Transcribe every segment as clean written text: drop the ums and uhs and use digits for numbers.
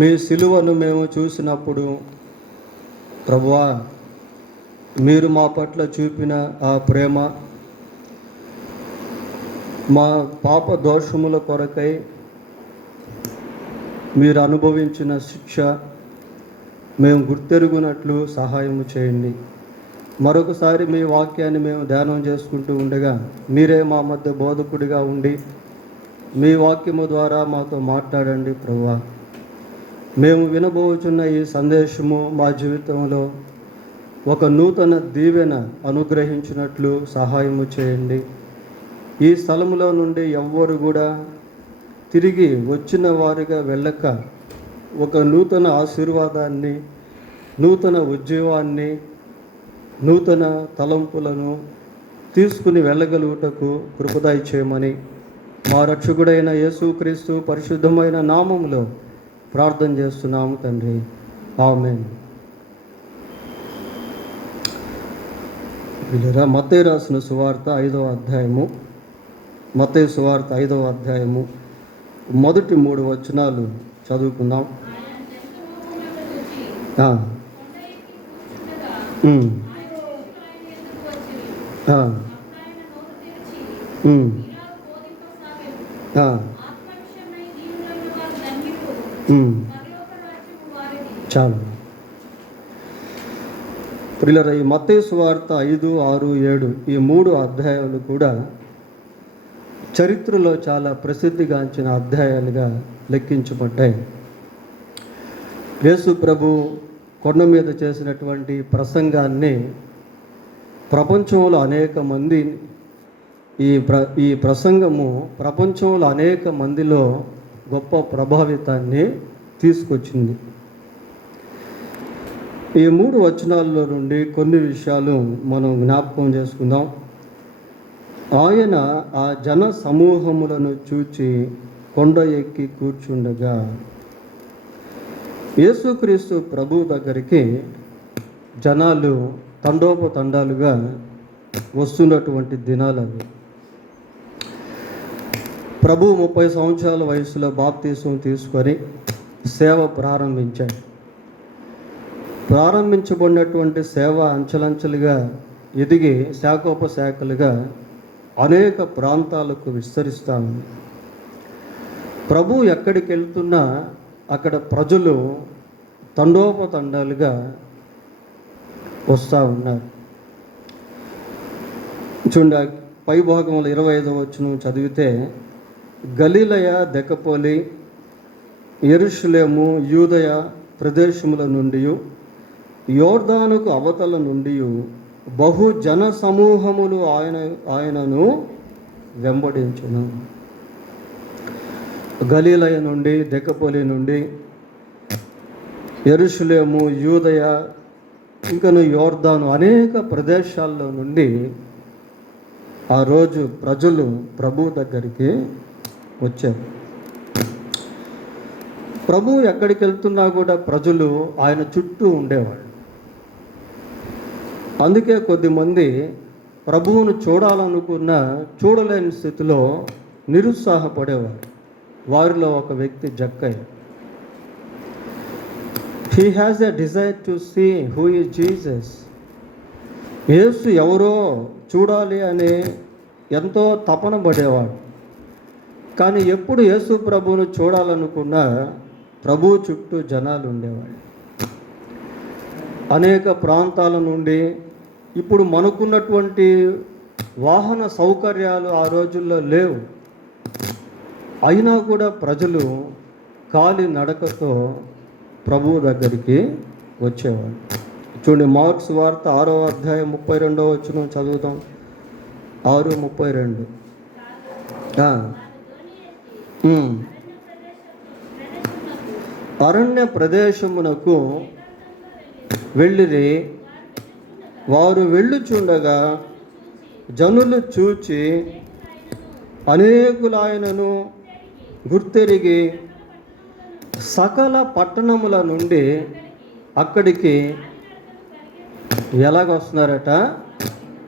మీ సిలువను మేము చూసినప్పుడు ప్రభువా, మీరు మా పట్ల చూపిన ఆ ప్రేమ, మా పాప దోషముల కొరకై మీరు అనుభవించిన శిక్ష మేము గుర్తెరుగునట్లు సహాయము చేయండి. మరొకసారి మీ వాక్యాన్ని మేము ధ్యానం చేసుకుంటూ ఉండగా మీరే మా మధ్య బోధకుడిగా ఉండి మీ వాక్యము ద్వారా మాతో మాట్లాడండి ప్రభువా. మేము వినబోచున్న ఈ సందేశము మా జీవితంలో ఒక నూతన దీవెన అనుగ్రహించినట్లు సహాయము చేయండి. ఈ స్థలములో నుండి ఎవ్వరు కూడా తిరిగి వచ్చిన వారిగా వెళ్ళక ఒక నూతన ఆశీర్వాదాన్ని, నూతన ఉద్యోగాన్ని, నూతన తలంపులను తీసుకుని వెళ్ళగలుగుటకు కృపదయ చేయమని మా రక్షకుడైన యేసుక్రీస్తు పరిశుద్ధమైన నామములో ప్రార్థన చేస్తున్నాము తండ్రి, ఆమేన్. మత్తయి రాసిన సువార్త 5వ అధ్యాయము, మత్తయి సువార్త 5వ అధ్యాయము మొదటి 3 వచనాలు చదువుకుందాం. చాలు ప్రియులారా, ఈ మత్తయి సువార్త 5, 6, 7 ఈ 3 అధ్యాయాలు కూడా చరిత్రలో చాలా ప్రసిద్ధిగాంచిన అధ్యాయాలుగా లెక్కించబడ్డాయి. యేసు ప్రభు కొండ మీద చేసినటువంటి ప్రసంగాన్ని ప్రపంచంలో అనేక మంది ఈ ప్రసంగము ప్రపంచంలో అనేక మందిలో గొప్ప ప్రభావితాన్ని తీసుకొచ్చింది. ఈ 3 వచనాల్లో నుండి కొన్ని విషయాలు మనం జ్ఞాపకం చేసుకుందాం. ఆయన ఆ జన సమూహములను చూచి కొండ ఎక్కి కూర్చుండగా, యేసుక్రీస్తు ప్రభు దగ్గరికి జనాలు తండోపతండాలుగా వస్తున్నటువంటి దినాలు అవి. ప్రభు 30 సంవత్సరాల వయసులో బాప్తీసం తీసుకొని సేవ ప్రారంభించాడు. ప్రారంభించబడినటువంటి సేవ అంచెలంచెలుగా ఎదిగి శాఖోపశాఖలుగా అనేక ప్రాంతాలకు విస్తరిస్తూ ఉంది. ప్రభు ఎక్కడికి వెళ్తున్నా అక్కడ ప్రజలు తండోపతండాలుగా వస్తూ ఉన్నారు. చూడండి, పై భాగంలో 25వ వచనం చదివితే, గలిలయ, దెకపోలి, యెరూషలేము, యూదయ ప్రదేశముల నుండి, యోర్దానుకు అవతల నుండి బహు జన సమూహములు ఆయనను వెంబడించును. గలిలయ నుండి, దెకపోలి నుండి, యెరూషలేము, యూదయ, ఇంకను యోర్దాను అనేక ప్రదేశాల్లో నుండి ఆ రోజు ప్రజలు ప్రభు దగ్గరికి వచ్చారు. ప్రభు ఎక్కడికి వెళ్తున్నా కూడా ప్రజలు ఆయన చుట్టూ ఉండేవాళ్ళు. అందుకే కొద్దిమంది ప్రభువును చూడాలనుకున్న చూడలేని స్థితిలో నిరుత్సాహపడేవారు. వారిలో ఒక వ్యక్తి జక్కయ్య. He has a desire to see who is Jesus. యేసు ఎవరో చూడాలి అని ఎంతో తపన పడేవాడు. కానీ ఎప్పుడు యేసు ప్రభువును చూడాలనుకున్నా ప్రభు చుట్టూ జనాలు ఉండేవాళ్ళు. అనేక ప్రాంతాల నుండి, ఇప్పుడు మనకున్నటువంటి వాహన సౌకర్యాలు ఆ రోజుల్లో లేవు, అయినా కూడా ప్రజలు కాలి నడకతో ప్రభువు దగ్గరికి వచ్చేవాళ్ళు. చూడండి, మార్క్స్ వార్త 6వ అధ్యాయం 32వ వచనం చదువుతాం. 6:32. అరణ్య ప్రదేశమునకు వెళ్ళిరి. వారు వెళ్ళుచుండగా జనులు చూచి అనేకులు ఆయనను గుర్తెరిగి సకల పట్టణముల నుండి అక్కడికి ఎలాగొస్తున్నారట?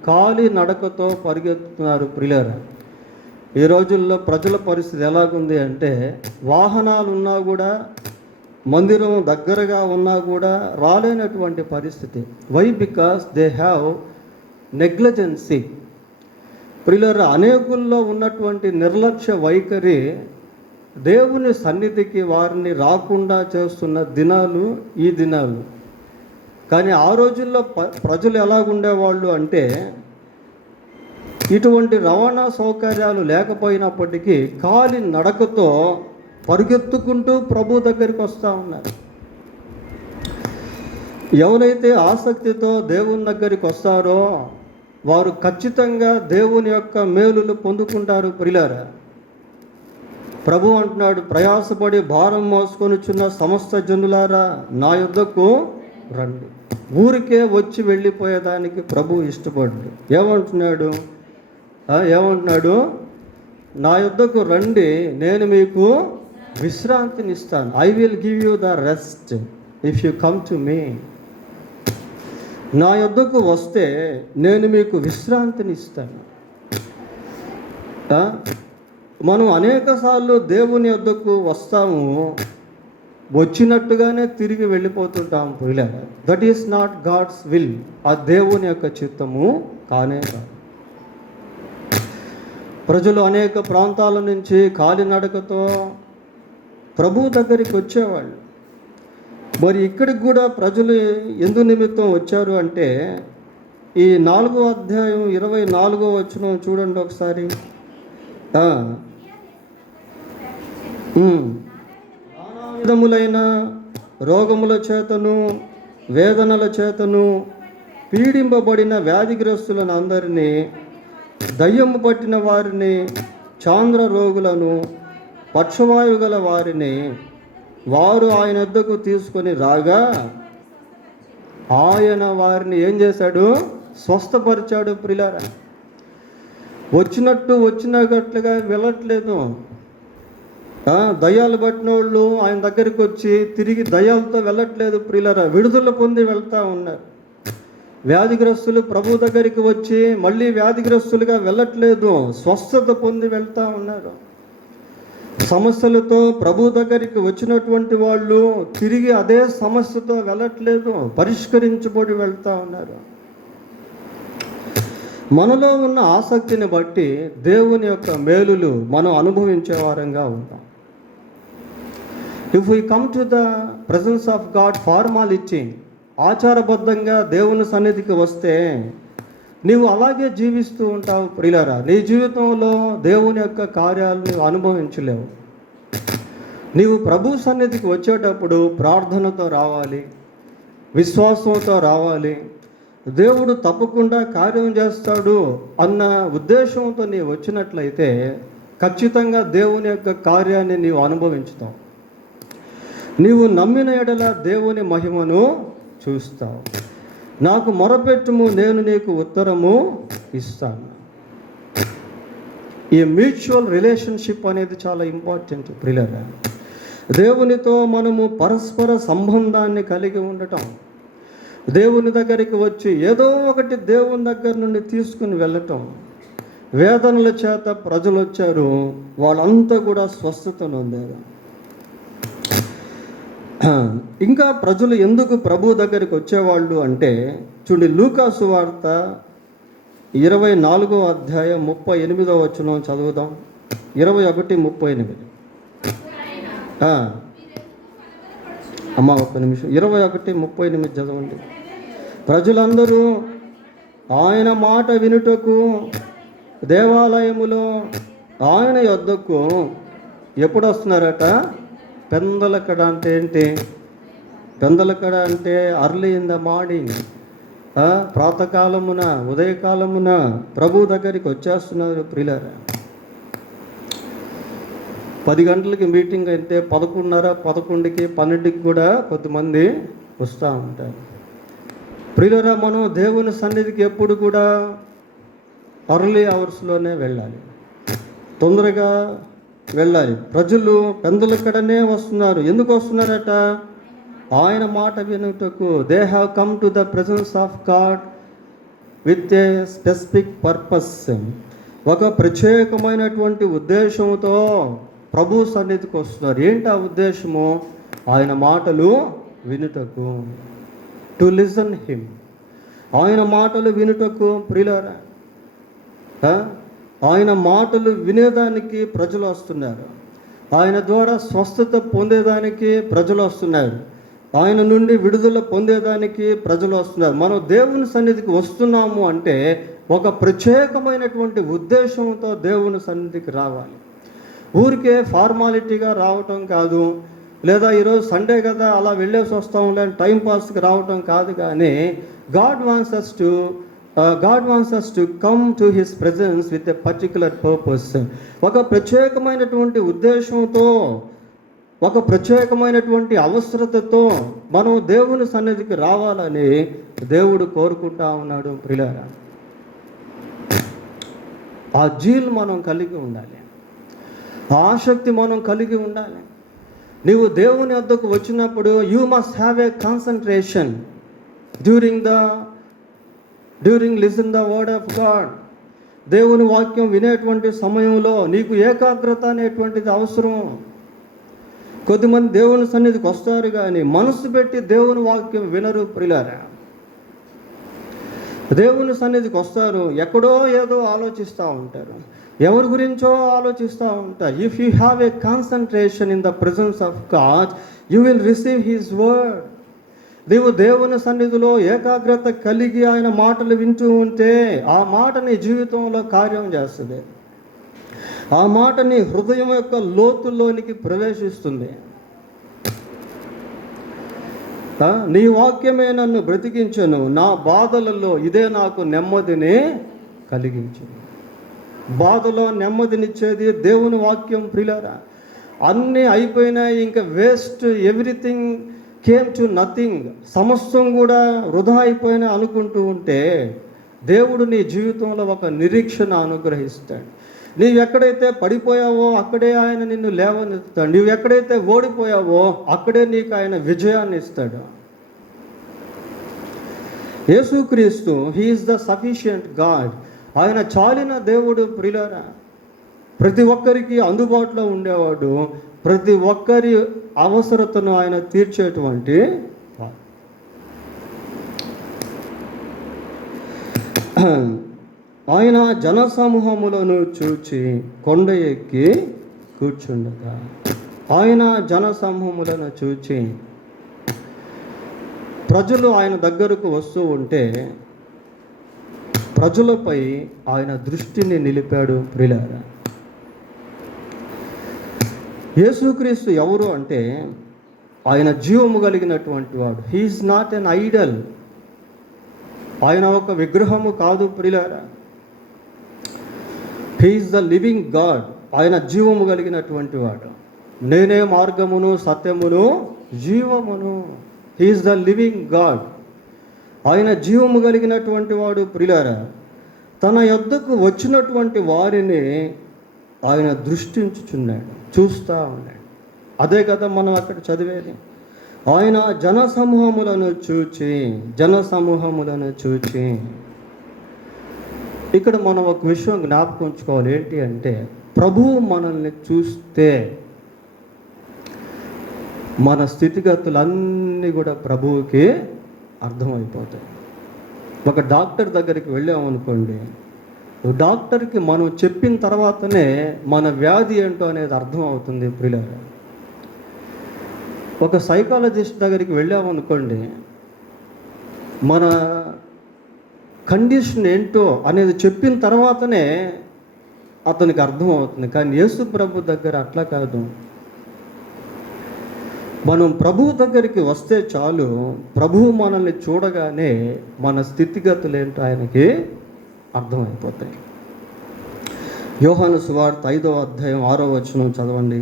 కాలి నడకతో పరిగెత్తుతున్నారు. ప్రియులారా, ఈ రోజుల్లో ప్రజల పరిస్థితి ఎలాగుంది అంటే, వాహనాలు ఉన్నా కూడా మందిరం దగ్గరగా ఉన్నా కూడా రాలేనటువంటి పరిస్థితి. Why? Because they have negligence. ప్రియులారా, అనేకుల్లో ఉన్నటువంటి నిర్లక్ష్య వైఖరి దేవుని సన్నిధికి వారిని రాకుండా చేస్తున్న దినాలు ఈ దినాలు. కానీ ఆ రోజుల్లో ప్రజలు ఎలాగుండేవాళ్ళు అంటే, ఇటువంటి రవాణా సౌకర్యాలు లేకపోయినప్పటికీ కాలి నడకతో పరుగెత్తుకుంటూ ప్రభు దగ్గరికి వస్తూ ఉన్నారు. ఎవరైతే ఆసక్తితో దేవుని దగ్గరికి వస్తారో వారు ఖచ్చితంగా దేవుని యొక్క మేలులు పొందుకుంటారు. ప్రియులారా, ప్రభు అంటున్నాడు, ప్రయాసపడి భారం మోసుకొనిచున్న సమస్త జనులారా నా యొద్దకు రండి. ఊరికే వచ్చి వెళ్ళిపోయేదానికి ప్రభు ఇష్టపడ్డు. ఏమంటున్నాడు? నా యొద్దకు రండి, నేను మీకు విశ్రాంతిని ఇస్తాను. I will give you the rest if you come to me. నా యొద్దకు వస్తే నేను మీకు విశ్రాంతిని ఇస్తాను. మనం అనేక సార్లు దేవుని యొద్దకు వస్తాము, వచ్చినట్టుగానే తిరిగి వెళ్ళిపోతుంటాం. ప్రియులారా, that is not God's will. ఆ దేవుని యొక్క చిత్తము కానే కాదు. ప్రజలు అనేక ప్రాంతాల నుంచి కాలినడకతో ప్రభు దగ్గరికి వచ్చేవాళ్ళు. మరి ఇక్కడికి కూడా ప్రజలు ఎందు నిమిత్తం వచ్చారు అంటే, ఈ 4వ అధ్యాయం 24వ వచనం చూడండి ఒకసారి. నానా విధములైన రోగముల చేతను వేదనల చేతను పీడింపబడిన వ్యాధిగ్రస్తులను అందరినీ, దయ్యము పట్టిన వారిని, చాంద్ర రోగులను, పక్షవాయు గల వారిని వారు ఆయన వద్దకు తీసుకొని రాగా ఆయన వారిని ఏం చేశాడు? స్వస్థపరిచాడు. ప్రియులారా, వచ్చినట్లుగా వెళ్ళట్లేదు. దయ్యాలు పట్టిన వాళ్ళు ఆయన దగ్గరికి వచ్చి తిరిగి దయ్యాలతో వెళ్ళట్లేదు. ప్రియులారా, విడుదల పొంది వెళ్తూ ఉన్నారు. వ్యాధిగ్రస్తులు ప్రభు దగ్గరికి వచ్చి మళ్ళీ వ్యాధిగ్రస్తులుగా వెళ్ళట్లేదు, స్వస్థత పొంది వెళ్తూ ఉన్నారు. సమస్యలతో ప్రభు దగ్గరికి వచ్చినటువంటి వాళ్ళు తిరిగి అదే సమస్యతో వెళ్ళట్లేదు, పరిష్కరించబడి వెళ్తూ ఉన్నారు. మనలో ఉన్న ఆసక్తిని బట్టి దేవుని యొక్క మేలులు మనం అనుభవించే వారంగా ఉంటాం. If we come to the presence of God formality, ఆచారబద్ధంగా దేవుని సన్నిధికి వస్తే నీవు అలాగే జీవిస్తూ ఉంటావు. ప్రియులారా, నీ జీవితంలో దేవుని యొక్క కార్యాలు నీవు అనుభవించలేవు. నీవు ప్రభు సన్నిధికి వచ్చేటప్పుడు ప్రార్థనతో రావాలి, విశ్వాసంతో రావాలి. దేవుడు తప్పకుండా కార్యం చేస్తాడు అన్న ఉద్దేశంతో నీవు వచ్చినట్లయితే ఖచ్చితంగా దేవుని యొక్క కార్యాన్ని నీవు అనుభవించుతావు. నీవు నమ్మిన ఎడల దేవుని మహిమను చూస్తావు. నాకు మొరపెట్టుము, నేను నీకు ఉత్తరము ఇస్తాను. ఈ మ్యూచువల్ రిలేషన్షిప్ అనేది చాలా ఇంపార్టెంట్. ప్రియులారా, దేవునితో మనము పరస్పర సంబంధాన్ని కలిగి ఉండటం, దేవుని దగ్గరికి వచ్చి ఏదో ఒకటి దేవుని దగ్గర నుండి తీసుకుని వెళ్ళటం. వేదనల చేత ప్రజలు వచ్చారు, వాళ్ళంతా కూడా స్వస్థతను పొందారు. ఇంకా ప్రజలు ఎందుకు ప్రభు దగ్గరికి వచ్చేవాళ్ళు అంటే, చూడండి, లూకాసు వార్త 24వ అధ్యాయం 38వ వచనం చదువుదాం. 21:38. అమ్మ ఒక్క నిమిషం, 21:38 చదవండి. ప్రజలందరూ ఆయన మాట వినుటకు దేవాలయములో ఆయన యొద్దకు ఎప్పుడు వస్తున్నారట? పెందలకడ అంటే ఏంటి? పెందలకడ అంటే అర్లీ ఇన్ ద మార్నింగ్, ప్రాతకాలమున, ఉదయకాలమున ప్రభు దగ్గరికి వచ్చేస్తున్నారు. ప్రియులారా, 10 గంటలకి మీటింగ్ అయితే 11:30, 11కి, 12కి కూడా కొంతమంది వస్తూ ఉంటారు. ప్రియులారా, మనం దేవుని సన్నిధికి ఎప్పుడు కూడా అర్లీ అవర్స్లోనే వెళ్ళాలి, తొందరగా వెళ్ళాలి. ప్రజలు పెందలకడనే వస్తున్నారు. ఎందుకు వస్తున్నారట? ఆయన మాట వినుటకు. They have come to the presence of God with a specific purpose. ఒక ప్రత్యేకమైనటువంటి ఉద్దేశంతో ప్రభు సన్నిధికి వస్తున్నారు. ఏంటి ఆ ఉద్దేశము? ఆయన మాటలు వినుటకు. To listen him. ఆయన మాటలు వినుటకు ప్రియులారా, ఆయన మాటలు వినేదానికి ప్రజలు వస్తున్నారు. ఆయన ద్వారా స్వస్థత పొందేదానికి ప్రజలు వస్తున్నారు. ఆయన నుండి విడుదల పొందేదానికి ప్రజలు వస్తున్నారు. మనం దేవుని సన్నిధికి వస్తున్నాము అంటే ఒక ప్రత్యేకమైనటువంటి ఉద్దేశంతో దేవుని సన్నిధికి రావాలి. ఊరికే ఫార్మాలిటీగా రావటం కాదు, లేదా ఈరోజు సండే కదా అలా వెళ్ళేసి వస్తాం లేని టైంపాస్కి రావటం కాదు. కానీ God wants us to come to His presence with a particular purpose. ఒక ప్రత్యేకమైనటువంటి ఉద్దేశంతో, ఒక ప్రత్యేకమైనటువంటి అవసరతతో మనం దేవుని సన్నిధికి రావాలని దేవుడు కోరుకుంటా ఉన్నాడు ప్రియులారా. ఆ జీల్ మనం కలిగి ఉండాలి, ఆసక్తి మనం కలిగి ఉండాలి. నీవు దేవుని వద్దకు వచ్చినప్పుడు you must have a concentration during listen the word of God. దేవుని వాక్యం వినేటువంటి సమయంలో నీకు ఏకాగ్రత అనేటువంటిది అవసరం. కొద్దిమంది దేవుని సన్నిధికి వస్తారు కానీ మనసు పెట్టి దేవుని వాక్యం వినరు ప్రియులారా. దేవుని సన్నిధికి వస్తారు, ఎక్కడో ఏదో ఆలోచిస్తూ ఉంటారు, ఎవరి గురించో ఆలోచిస్తూ ఉంటారు. If you have a concentration in the presence of God, you will receive his word. నీవు దేవుని సన్నిధిలో ఏకాగ్రత కలిగి ఆయన మాటలు వింటూ ఉంటే ఆ మాట నీ జీవితంలో కార్యం చేస్తుంది. ఆ మాట నీ హృదయం యొక్క లోతుల్లోనికి ప్రవేశిస్తుంది. నీ వాక్యమే నన్ను బ్రతికించను, నా బాధలలో ఇదే నాకు నెమ్మదిని కలిగించను. బాధలో నెమ్మదినిచ్చేది దేవుని వాక్యం ప్రియులారా. అన్నీ అయిపోయినాయి, ఇంకా waste, everything came to nothing, సమస్తం కూడా వృధా అయిపోయినా అనుకుంటూ ఉంటే దేవుడు నీ జీవితంలో ఒక నిరీక్షణ అనుగ్రహిస్తాడు. నీవు ఎక్కడైతే పడిపోయావో అక్కడే ఆయన నిన్ను లేవనెత్తుతాడు. నీవు ఎక్కడైతే ఓడిపోయావో అక్కడే నీకు ఆయన విజయాన్ని ఇస్తాడు. యేసుక్రీస్తు he is the sufficient God. ఆయన చాలిన దేవుడు ప్రియులారా. ప్రతి ఒక్కరికి అందుబాటులో ఉండేవాడు, ప్రతి ఒక్కరి అవసరతను ఆయన తీర్చేటువంటి ఆయన జనసమూహములను చూచి కొండ ఎక్కి కూర్చుండగా, ఆయన జనసమూహములను చూచి ప్రజలు ఆయన దగ్గరకు వస్తూ ఉంటే ప్రజలపై ఆయన దృష్టిని నిలిపాడు ప్రియులారా. యేసుక్రీస్తు ఎవరు అంటే ఆయన జీవము కలిగినటువంటి వాడు. He is not an Idol. ఆయన ఒక విగ్రహము కాదు ప్రియులారా. He is the living God. ఆయన జీవము కలిగినటువంటి వాడు. నేనే మార్గమును సత్యమును జీవమును. He is the living God. ఆయన జీవము కలిగినటువంటి వాడు ప్రియులారా. తన యొద్దకు వచ్చినటువంటి వారిని ఆయన దృష్టించుచున్నాడు, చూస్తూ ఉన్నాడు. అదే కదా మనం అక్కడ చదివేది. ఆయన జనసమూహములను చూచి. ఇక్కడ మనం ఒక విషయం జ్ఞాపకం ఉంచుకోవాలి. ఏంటి అంటే ప్రభువు మనల్ని చూస్తే మన స్థితిగతులన్నీ కూడా ప్రభువుకి అర్థమైపోతాయి. ఒక డాక్టర్ దగ్గరికి వెళ్ళామనుకోండి, డాక్టర్కి మనం చెప్పిన తర్వాతనే మన వ్యాధి ఏంటో అనేది అర్థం అవుతుంది ప్రియులారా. ఒక సైకాలజిస్ట్ దగ్గరికి వెళ్ళామనుకోండి, మన కండిషన్ ఏంటో అనేది చెప్పిన తర్వాతనే అతనికి అర్థం అవుతుంది. కానీ యేసు ప్రభు దగ్గర అట్లా కాదు. మనం ప్రభువు దగ్గరికి వస్తే చాలు, ప్రభువు మనల్ని చూడగానే మన స్థితిగతులు ఏంటో ఆయనకి అర్థమైపోతాయి. యోహాను సువార్త 5వ అధ్యాయం 6వ వచనం చదవండి.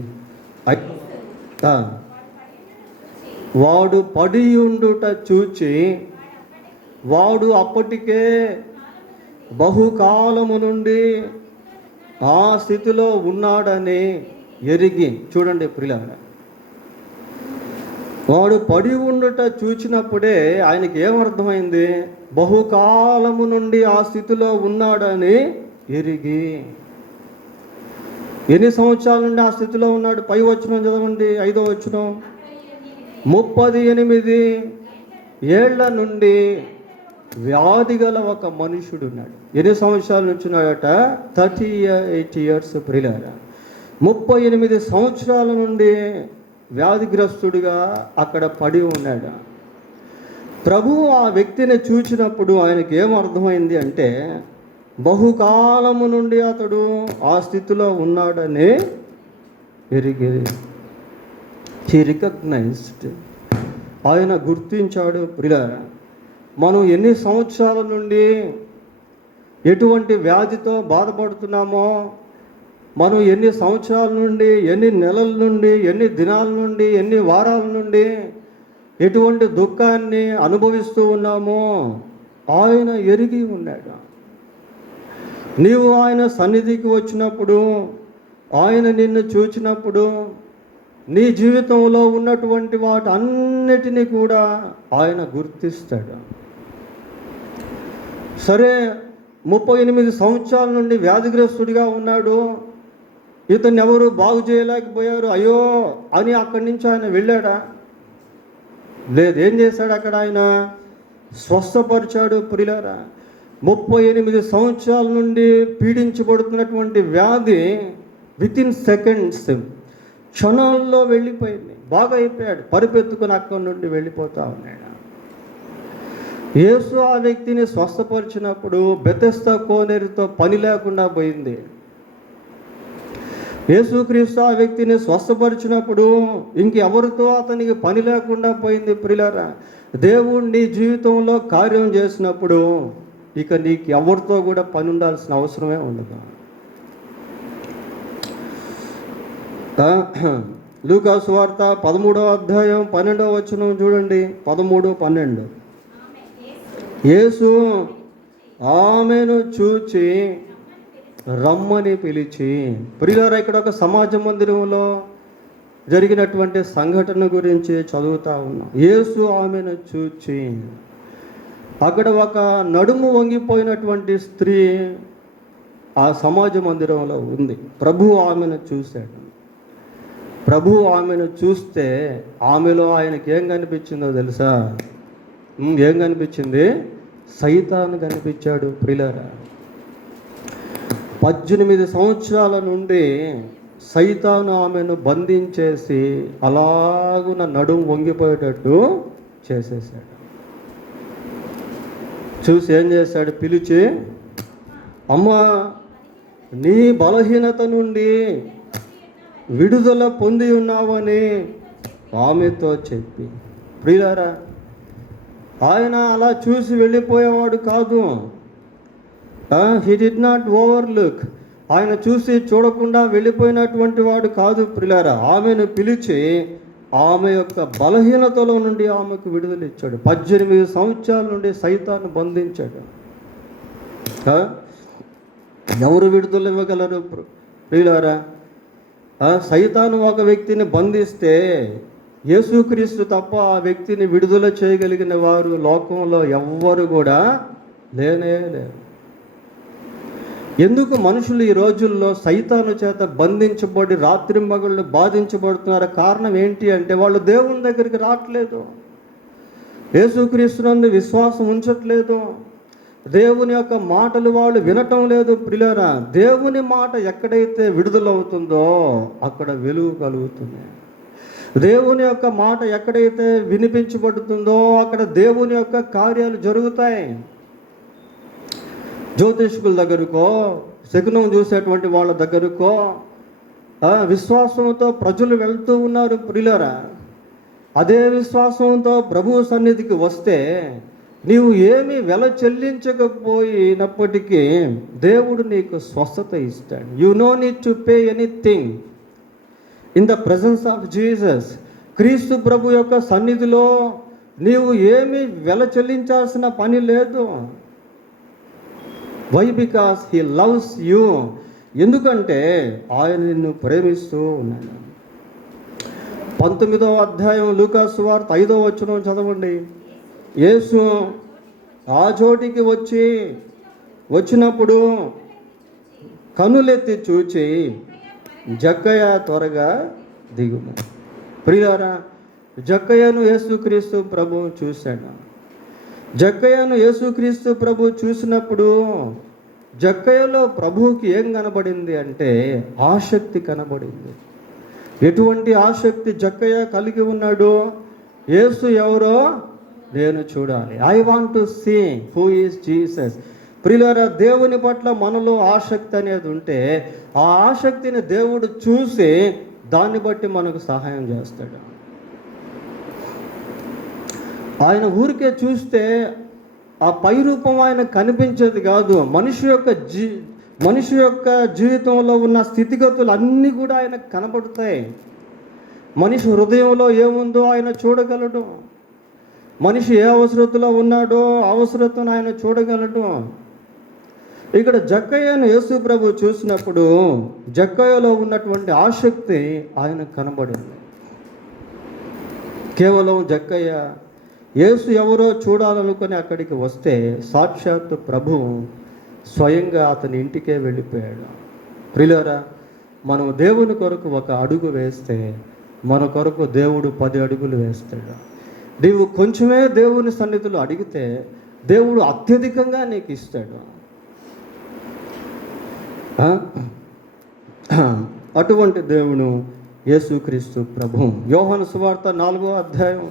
వాడు పడియుండుట చూచి వాడు అప్పటికే బహుకాలము నుండి ఆ స్థితిలో ఉన్నాడని ఎరిగి. చూడండి ప్రియులారా, వాడు పడి ఉండుట చూచినప్పుడే ఆయనకి ఏమర్థమైంది? బహుకాలము నుండి ఆ స్థితిలో ఉన్నాడని ఎరిగి. ఎన్ని సంవత్సరాల నుండి ఆ స్థితిలో ఉన్నాడు? పై వచనం చదవండి, 5వ వచనం. 38 ఏళ్ల నుండి వ్యాధి గల ఒక మనుషుడు ఉన్నాడు. ఎన్ని సంవత్సరాల నుంచి ఉన్నాడట? 38 ఇయర్స్ ప్రియులారా. 38 సంవత్సరాల నుండి వ్యాధిగ్రస్తుడిగా అక్కడ పడి ఉన్నాడు. ప్రభువు ఆ వ్యక్తిని చూచినప్పుడు ఆయనకి ఏమర్థమైంది అంటే, బహుకాలము నుండి అతడు ఆ స్థితిలో ఉన్నాడని ఎరిగి, హీ రికగ్నైజ్డ్, ఆయన గుర్తించాడు. ప్రియులారా, మనం ఎన్ని సంవత్సరాల నుండి ఎటువంటి వ్యాధితో బాధపడుతున్నామో, మనం ఎన్ని సంవత్సరాల నుండి, ఎన్ని నెలల నుండి, ఎన్ని దినాల నుండి, ఎన్ని వారాల నుండి ఎటువంటి దుఃఖాన్ని అనుభవిస్తూ ఉన్నామో ఆయన ఎరిగి ఉన్నాడు. నీవు ఆయన సన్నిధికి వచ్చినప్పుడు, ఆయన నిన్ను చూచినప్పుడు, నీ జీవితంలో ఉన్నటువంటి వాటన్నిటినీ కూడా ఆయన గుర్తిస్తాడు. సరే, 38 సంవత్సరాల నుండి వ్యాధిగ్రస్తుడిగా ఉన్నాడు. ఇతన్ని ఎవరు బాగు చేయలేకపోయారు, అయ్యో అని అక్కడి నుంచి ఆయన వెళ్ళాడా? లేదు. ఏం చేశాడు అక్కడ? ఆయన స్వస్థపరిచాడు. ప్రియులారా, 38 సంవత్సరాల నుండి పీడించబడుతున్నటువంటి వ్యాధి వితిన్ సెకండ్స్, క్షణాల్లో వెళ్ళిపోయింది. బాగా అయిపోయాడు. పరిపెత్తుకుని అక్కడి నుండి వెళ్ళిపోతా ఉన్నాడు. యేసు ఆ వ్యక్తిని స్వస్థపరిచినప్పుడు బెతెస్దా కోనేరుతో పని లేకుండా పోయింది. యేసుక్రీస్తు ఆ వ్యక్తిని స్వస్థపరిచినప్పుడు ఇంకెవరితో అతనికి పని లేకుండా పోయింది. ప్రియులారా, దేవుడు నీ జీవితంలో కార్యం చేసినప్పుడు ఇక నీకు ఎవరితో కూడా పని ఉండాల్సిన అవసరమే ఉండదు. లూకా సువార్త 13వ అధ్యాయం 12వ వచనం చూడండి. 13, 12. యేసు ఆమెను చూచి రమ్మని పిలిచి. ప్రియులారా, ఇక్కడ ఒక సమాజ మందిరంలో జరిగినటువంటి సంఘటన గురించి చదువుతా ఉన్నాం. యేసు ఆమెను చూచి, అక్కడ ఒక నడుము వంగిపోయినటువంటి స్త్రీ ఆ సమాజ మందిరంలో ఉంది. ప్రభువు ఆమెను చూశాడు. ప్రభువు ఆమెను చూస్తే ఆమెలో ఆయనకి ఏం కనిపించిందో తెలుసా? ఏం కనిపించింది? సైతాను కనిపించాడు. ప్రియులారా, 18 సంవత్సరాల నుండి సైతాను ఆమెను బంధించేసి అలాగున నడుము వంగిపోయేటట్టు చేసేసాడు. చూసి ఏం చేశాడు? పిలిచి, అమ్మా, నీ బలహీనత నుండి విడుదల పొంది ఉన్నావని ఆమెతో చెప్పి. ప్రియులారా, ఆయన అలా చూసి వెళ్ళిపోయేవాడు కాదు. He did not overlook. ఆయన చూసి చూడకుండా వెళ్ళిపోయినటువంటి వాడు కాదు. ప్రియులారా, ఆమెను పిలిచి ఆమె యొక్క బలహీనతలో నుండి ఆమెకు విడుదల ఇచ్చాడు. 18 సంవత్సరాల నుండి సైతాన్ని బంధించాడు. ఎవరు విడుదల ఇవ్వగలరు? ప్రియులారా, సైతాను ఒక వ్యక్తిని బంధిస్తే యేసుక్రీస్తు తప్ప ఆ వ్యక్తిని విడుదల చేయగలిగిన వారు లోకంలో ఎవ్వరు కూడా లేనే లేరు. ఎందుకు మనుషులు ఈ రోజుల్లో సైతాను చేత బంధించబడి రాత్రింబగళ్ళు బాధించబడుతున్నారు? కారణం ఏంటి అంటే, వాళ్ళు దేవుని దగ్గరికి రావట్లేదు, యేసుక్రీస్తునందు విశ్వాసం ఉంచట్లేదు, దేవుని యొక్క మాటలు వాళ్ళు వినటం లేదు. ప్రియులారా, దేవుని మాట ఎక్కడైతే విడుదలవుతుందో అక్కడ వెలుగు కలుగుతుంది. దేవుని యొక్క మాట ఎక్కడైతే వినిపించబడుతుందో అక్కడ దేవుని యొక్క కార్యాలు జరుగుతాయి. జ్యోతిష్కుల దగ్గరకో, శకునం చూసేటువంటి వాళ్ళ దగ్గరకో విశ్వాసంతో ప్రజలు వెళ్తూ ఉన్నారు. ప్రియులారా, అదే విశ్వాసంతో ప్రభువు సన్నిధికి వస్తే నీవు ఏమీ వెల చెల్లించకపోయినప్పటికీ దేవుడు నీకు స్వస్థత ఇస్తాడు. You no need to pay anything in the presence of Jesus. క్రీస్తు ప్రభు యొక్క సన్నిధిలో నీవు ఏమీ వెల చెల్లించాల్సిన పని లేదు. Why? Because he loves you. ఎందుకంటే ఆయన నిన్ను ప్రేమిస్తూ ఉన్నాడు. 19వ అధ్యాయం లూకా సువార్త 5వ వచనం చదవండి. యేసు ఆ చోటికి వచ్చినప్పుడు కనులెత్తి చూచి, జక్కయ్య త్వరగా దిగుము. ప్రియులారా, జక్కయ్యను యేసుక్రీస్తు ప్రభువు చూశాడు. జక్కయ్యను యేసుక్రీస్తు ప్రభు చూసినప్పుడు జక్కయ్యలో ప్రభువుకి ఏం కనబడింది అంటే ఆసక్తి కనబడింది. ఎటువంటి ఆసక్తి జక్కయ్య కలిగి ఉన్నాడు? యేసు ఎవరో నేను చూడాలి. I want to see who is Jesus. ప్రియులారా, దేవుని పట్ల మనలో ఆసక్తి అనేది ఉంటే ఆ ఆసక్తిని దేవుడు చూసి దాన్ని బట్టి మనకు సహాయం చేస్తాడు. ఆయన ఊరికే చూస్తే ఆ పై రూపం ఆయన కనిపించేది కాదు. మనిషి యొక్క జీవితంలో ఉన్న స్థితిగతులు అన్నీ కూడా ఆయనకు కనపడతాయి. మనిషి హృదయంలో ఏముందో ఆయన చూడగలడు. మనిషి ఏ అవసరతలో ఉన్నాడో అవసరతను ఆయన చూడగలడు. ఇక్కడ జక్కయ్యను యేసు ప్రభు చూసినప్పుడు జక్కయ్యలో ఉన్నటువంటి ఆసక్తి ఆయనకు కనబడింది. కేవలం జక్కయ్య యేసు ఎవరో చూడాలనుకొని అక్కడికి వస్తే సాక్షాత్తు ప్రభు స్వయంగా అతని ఇంటికే వెళ్ళిపోయాడు. ప్రియులారా, మనం దేవుని కొరకు ఒక అడుగు వేస్తే మన కొరకు దేవుడు 10 అడుగులు వేస్తాడు. నీవు కొంచెమే దేవుని సన్నిధిలో అడిగితే దేవుడు అత్యధికంగా నీకు ఇస్తాడు. అటువంటి దేవుడు యేసుక్రీస్తు ప్రభు. యోహాను సువార్త 4వ అధ్యాయం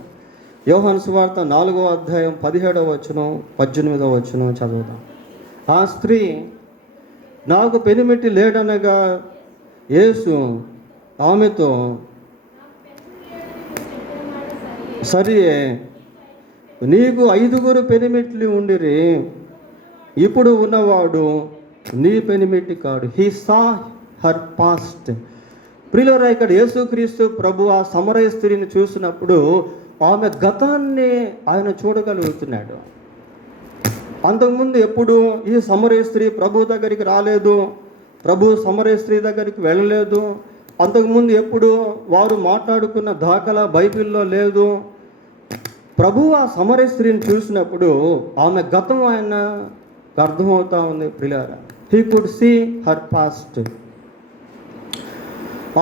17వ వచనం 18వ వచనం చదువుదాం. ఆ స్త్రీ నాకు పెనిమిటి లేడనగా యేసు ఆమెతో సరియే, నీకు 5 పెనిమిట్లు ఉండిరి, ఇప్పుడు ఉన్నవాడు నీ పెనిమిటి కాడు. He saw her past. ప్రియులారా, ఇక్కడ యేసుక్రీస్తు ప్రభు ఆ సమరయ స్త్రీని చూసినప్పుడు ఆమె గతాన్ని ఆయన చూడగలుగుతున్నాడు. అంతకుముందు ఎప్పుడు ఈ సమరయ స్త్రీ ప్రభు దగ్గరికి రాలేదు, ప్రభు సమరయ స్త్రీ దగ్గరికి వెళ్ళలేదు. అంతకుముందు ఎప్పుడు వారు మాట్లాడుకున్న దాఖలా బైబిల్లో లేదు. ప్రభు ఆ సమరయ స్త్రీని చూసినప్పుడు ఆమె గతం ఆయన అర్థమవుతా ఉంది. ప్రియులారా, he could see her past.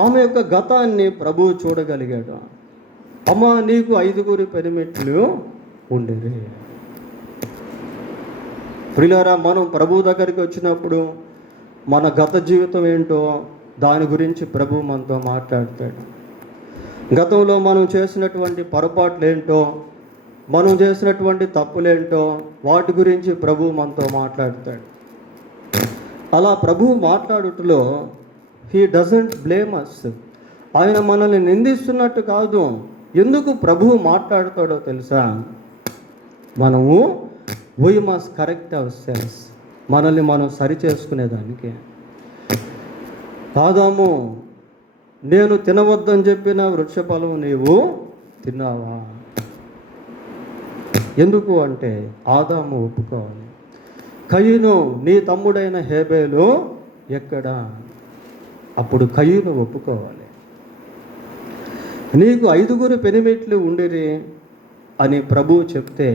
ఆమె యొక్క గతాన్ని ప్రభు చూడగలిగాడు. అమ్మ, నీకు 5 పెనిమిట్లు ఉండేది. ప్రియులారా, మనం ప్రభు దగ్గరికి వచ్చినప్పుడు మన గత జీవితం ఏంటో దాని గురించి ప్రభు మనతో మాట్లాడతాడు. గతంలో మనం చేసినటువంటి పొరపాట్లు ఏంటో, మనం చేసినటువంటి తప్పులేంటో వాటి గురించి ప్రభు మనతో మాట్లాడతాడు. అలా ప్రభు మాట్లాడుటలో హీ డజంట్ బ్లేమ్ అస్. ఆయన మనల్ని నిందిస్తున్నట్టు కాదు. ఎందుకు ప్రభువు మాట్లాడతాడో తెలుసా? మనము we must correct our selves. మనల్ని మనం సరి చేసుకునేదానికి. ఆదాము, నేను తినవద్దని చెప్పిన వృక్షఫలం నీవు తిన్నావా? ఎందుకు అంటే ఆదాము ఒప్పుకోవాలి. కయీను, నీ తమ్ముడైన హేబేలు ఎక్కడా? అప్పుడు కయీను ఒప్పుకోవాలి. నీకు 5 పెనిమిట్లు ఉండిరి అని ప్రభువు చెప్తే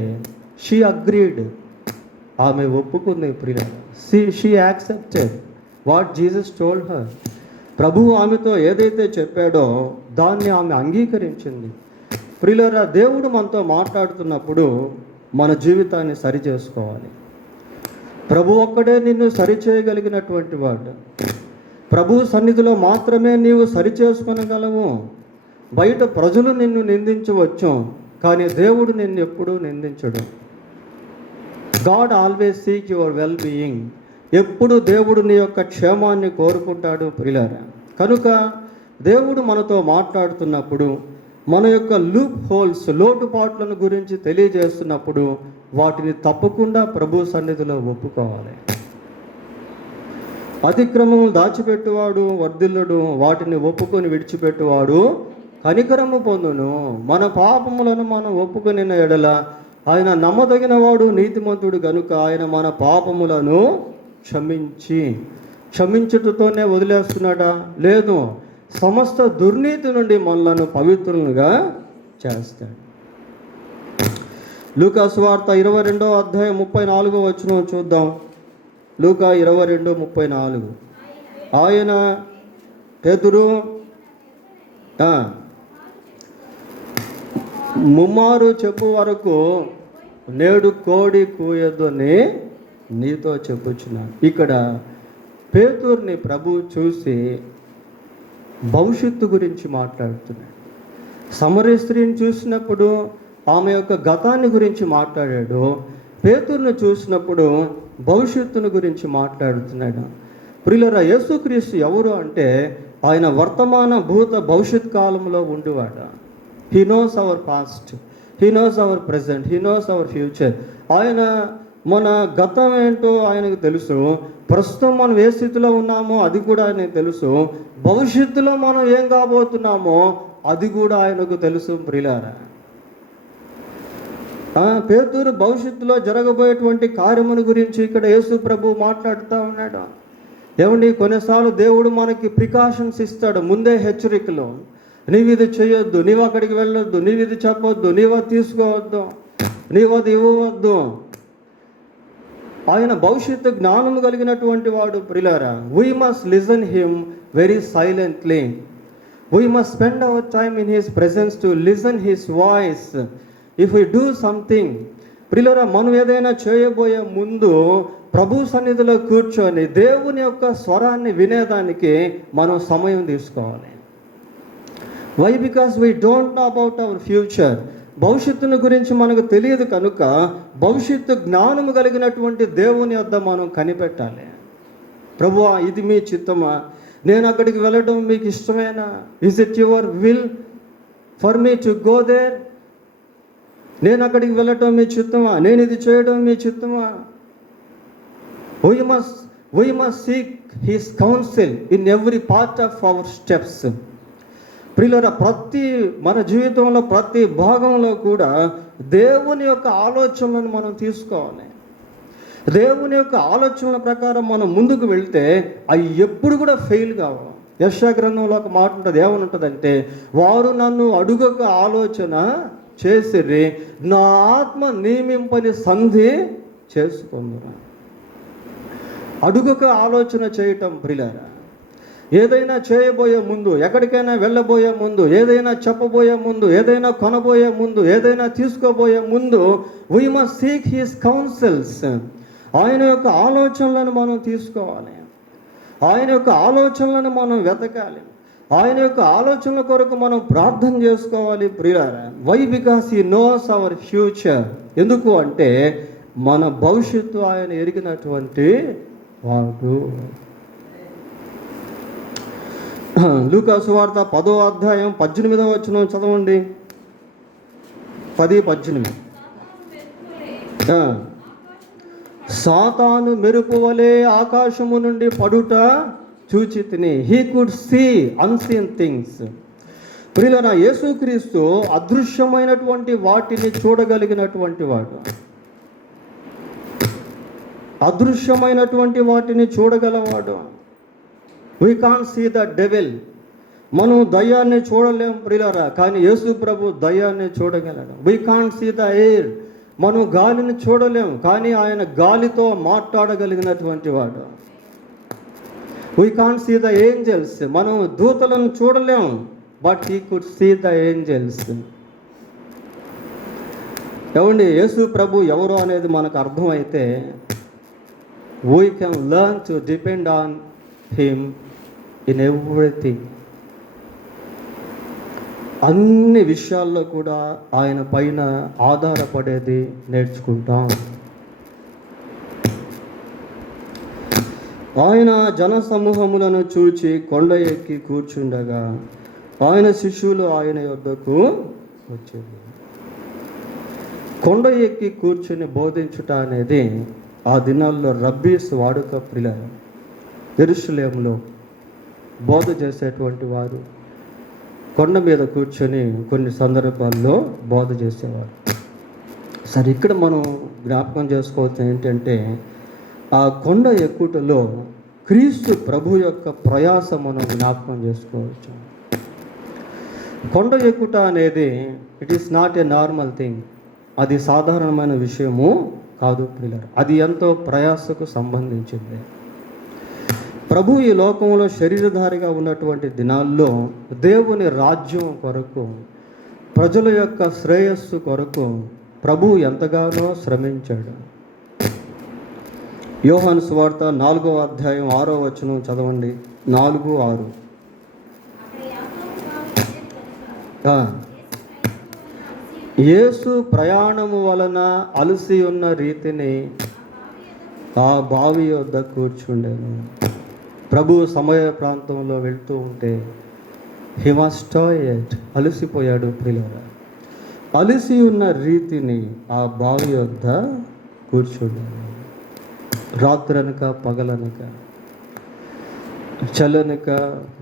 షీ అగ్రీడ్. ఆమె ఒప్పుకుంది. ప్రియ, she accepted what Jesus told her. ప్రభువు ఆమెతో ఏదైతే చెప్పాడో దాన్ని ఆమె అంగీకరించింది. ప్రియులారా, దేవుడు మనతో మాట్లాడుతున్నప్పుడు మన జీవితాన్ని సరి చేసుకోవాలి. ప్రభు ఒక్కడే నిన్ను సరిచేయగలిగినటువంటి వాడు. ప్రభు సన్నిధిలో మాత్రమే నీవు సరి చేసుకొనగలవు. బయట ప్రజలు నిన్ను నిందించవచ్చు, కానీ దేవుడు నిన్ను ఎప్పుడూ నిందించడు. God always seek your well being. ఎప్పుడు దేవుడు నీ యొక్క క్షేమాన్ని కోరుకుంటాడు. ప్రియులారా, కనుక దేవుడు మనతో మాట్లాడుతున్నప్పుడు మన యొక్క లూప్ హోల్స్, లోటుపాట్లను గురించి తెలియజేస్తున్నప్పుడు వాటిని తప్పకుండా ప్రభు సన్నిధిలో ఒప్పుకోవాలి. అతిక్రమములు దాచిపెట్టువాడు వర్ధిల్లుడు, వాటిని ఒప్పుకొని విడిచిపెట్టువాడు కనికరము పొందును. మన పాపములను మనం ఒప్పుకొని ఎడల ఆయన నమ్మదగిన వాడు, నీతిమంతుడు కనుక ఆయన మన పాపములను క్షమించుటతోనే వదిలేస్తున్నాడా? లేదు, సమస్త దుర్నీతి నుండి మనలను పవిత్రులుగా చేస్తాడు. లూకా సువార్త 22వ అధ్యాయం 34వ వచనం చూద్దాం. లూకా 22:34. ఆయన పేతురు ముమ్మారు చెప్పు వరకు నేడు కోడి కూయదు అని నీతో చెప్పుచున్నాను. ఇక్కడ పేతురుని ప్రభు చూసి భవిష్యత్తు గురించి మాట్లాడుతున్నాడు. సమరయ స్త్రీని చూసినప్పుడు ఆమె యొక్క గతాన్ని గురించి మాట్లాడాడు. పేతురుని చూసినప్పుడు భవిష్యత్తును గురించి మాట్లాడుతున్నాడు. ప్రియులారా, యేసుక్రీస్తు ఎవరు అంటే ఆయన వర్తమాన భూత భవిష్యత్ కాలంలో ఉండువాడు. He knows our past, he knows our present, he knows our future. ఆయన మన గతం ఏంటో ఆయనకు తెలుసు. ప్రస్తుతం మనం ఏ స్థితిలో ఉన్నామో అది కూడా ఆయనకు తెలుసు. భవిష్యత్తులో మనం ఏం కాబోతున్నామో అది కూడా ఆయనకు తెలుసు. ప్రియులారా, పేతురు భవిష్యత్తులో జరగబోయేటువంటి కార్యమును గురించి ఇక్కడ యేసు ప్రభు మాట్లాడుతూ ఉన్నాడు. ఏమండి, కొన్నిసార్లు దేవుడు మనకి ప్రికాషన్స్ ఇస్తాడు, ముందే హెచ్చరికలు. నీవు ఇది చేయొద్దు, నీవు అక్కడికి వెళ్ళొద్దు, నీవు ఇది చెప్పొద్దు, నీవు అది తీసుకోవద్దు, నీవు అది ఇవ్వవద్దు. ఆయన భవిష్యత్తు జ్ఞానము కలిగినటువంటి వాడు. ప్రియులారా, we must listen him very silently. We must spend our time in his presence to listen his voice. If you do something, ప్రియులారా, మనం ఏదైనా చేయబోయే ముందు ప్రభు సన్నిధిలో కూర్చొని దేవుని యొక్క స్వరాన్ని వినేదానికి మనం సమయం తీసుకోవాలి. Why? Because we don't know about our future. భవిష్యత్తును గురించి మనకు తెలియదు కనుక భవిష్యత్తు జ్ఞానము కలిగినటువంటి దేవుని వద్ద మనం కనిపెట్టాలి. ప్రభువా, ఇది మీ చిత్తమా? నేను అక్కడికి వెళ్ళడం మీకు ఇష్టమేనా? Is it your will for me to go there? నేను అక్కడికి వెళ్ళటం మీ చిత్తమా? నేను ఇది చేయడం మీ చిత్తమా? We must seek his counsel in every part of our steps. ప్రియులారా, మన జీవితంలో ప్రతి భాగంలో కూడా దేవుని యొక్క ఆలోచనలను మనం తీసుకోవాలి. దేవుని యొక్క ఆలోచనల ప్రకారం మనం ముందుకు వెళ్తే అవి ఎప్పుడు కూడా ఫెయిల్ కావాలి. యెషయా గ్రంథంలో ఒక మాట ఉంటుంది, ఏమని ఉంటుందంటే, వారు నన్ను అడుగక ఆలోచన చేసిరి, నా ఆత్మ నియమింపని సంధి చేసుకుందురా. అడుగక ఆలోచన చేయటం. ప్రియులారా, ఏదైనా చేయబోయే ముందు, ఎక్కడికైనా వెళ్ళబోయే ముందు, ఏదైనా చెప్పబోయే ముందు, ఏదైనా కొనబోయే ముందు, ఏదైనా తీసుకోబోయే ముందు we must seek his councils. ఆయన యొక్క ఆలోచనలను మనం తీసుకోవాలి. ఆయన యొక్క ఆలోచనలను మనం వెతకాలి. ఆయన యొక్క ఆలోచనల కొరకు మనం ప్రార్థన చేసుకోవాలి. ప్రియులారా, why? Because he knows our future. ఎందుకు అంటే మన భవిష్యత్తు ఆయన ఎరిగినటువంటి వాడు. లూకా సువార్త 10వ అధ్యాయం 18వ వచనం చదవండి. 10:18. సాతాను మెరుపు వలె ఆకాశము నుండి పడుట చూచి తిని. He could see unseen things. ప్రియులారా, యేసుక్రీస్తు అదృశ్యమైనటువంటి వాటిని చూడగలిగినటువంటి వాడు. అదృశ్యమైనటువంటి వాటిని చూడగలవాడు. We can't see the devil. మనం దయ్యాన్ని చూడలేం ప్రియులారా, కానీ యేసు ప్రభు దయ్యాన్ని చూడగలడు. We can't see the air. మనం గాలిని చూడలేం, కానీ ఆయన గాలితో మాట్లాడగలిగినటువంటి వాడు. We can't see the angels. మనం దూతలను చూడలేం, but he could see the angels. ఏమండి, యేసు ప్రభు ఎవరు అనేది మనకు అర్థమైతే we can learn to depend on him in everything. అన్ని విషయాల్లో కూడా ఆయన పైన ఆధారపడేది నేర్చుకుంటాం. ఆయన జన సమూహములను చూచి కొండ ఎక్కి కూర్చుండగా ఆయన శిష్యులు ఆయన యొద్దకు వచ్చేది. కొండ ఎక్కి కూర్చుని బోధించుట అనేది ఆ దినాల్లో రబ్బీస్ వాడుక. ప్రియులారా, యెరూషలేములో బోధ చేసేటువంటి వారు కొండ మీద కూర్చొని కొన్ని సందర్భాల్లో బోధ చేసేవారు. సరే, ఇక్కడ మనం జ్ఞాపకం చేసుకోవచ్చు ఏంటంటే, ఆ కొండ ఎక్కుటలో క్రీస్తు ప్రభు యొక్క ప్రయాస మనం జ్ఞాపకం చేసుకోవచ్చు. కొండ ఎక్కుట అనేది it is not a normal thing. అది సాధారణమైన విషయము కాదు ప్రియులారా, అది ఎంతో ప్రయాసకు సంబంధించింది. ప్రభు ఈ లోకంలో శరీరధారిగా ఉన్నటువంటి దినాల్లో దేవుని రాజ్యం కొరకు ప్రజల యొక్క శ్రేయస్సు కొరకు ప్రభు ఎంతగానో శ్రమించాడు. యోహాను సువార్త 4వ అధ్యాయం 6వ వచనం చదవండి. 4:6. యేసు ప్రయాణము వలన అలసి ఉన్న రీతిని ఆ బావి యొద్ద కూర్చుండెను. ప్రభు సమయ ప్రాంతంలో వెళ్తూ ఉంటే హి వాస్ టైర్డ్, అలసిపోయాడు ప్రియులారా. అలసి ఉన్న రీతిని ఆ బావి యొద్ద కూర్చుండాడు. రాత్రనక పగలనక, చలనక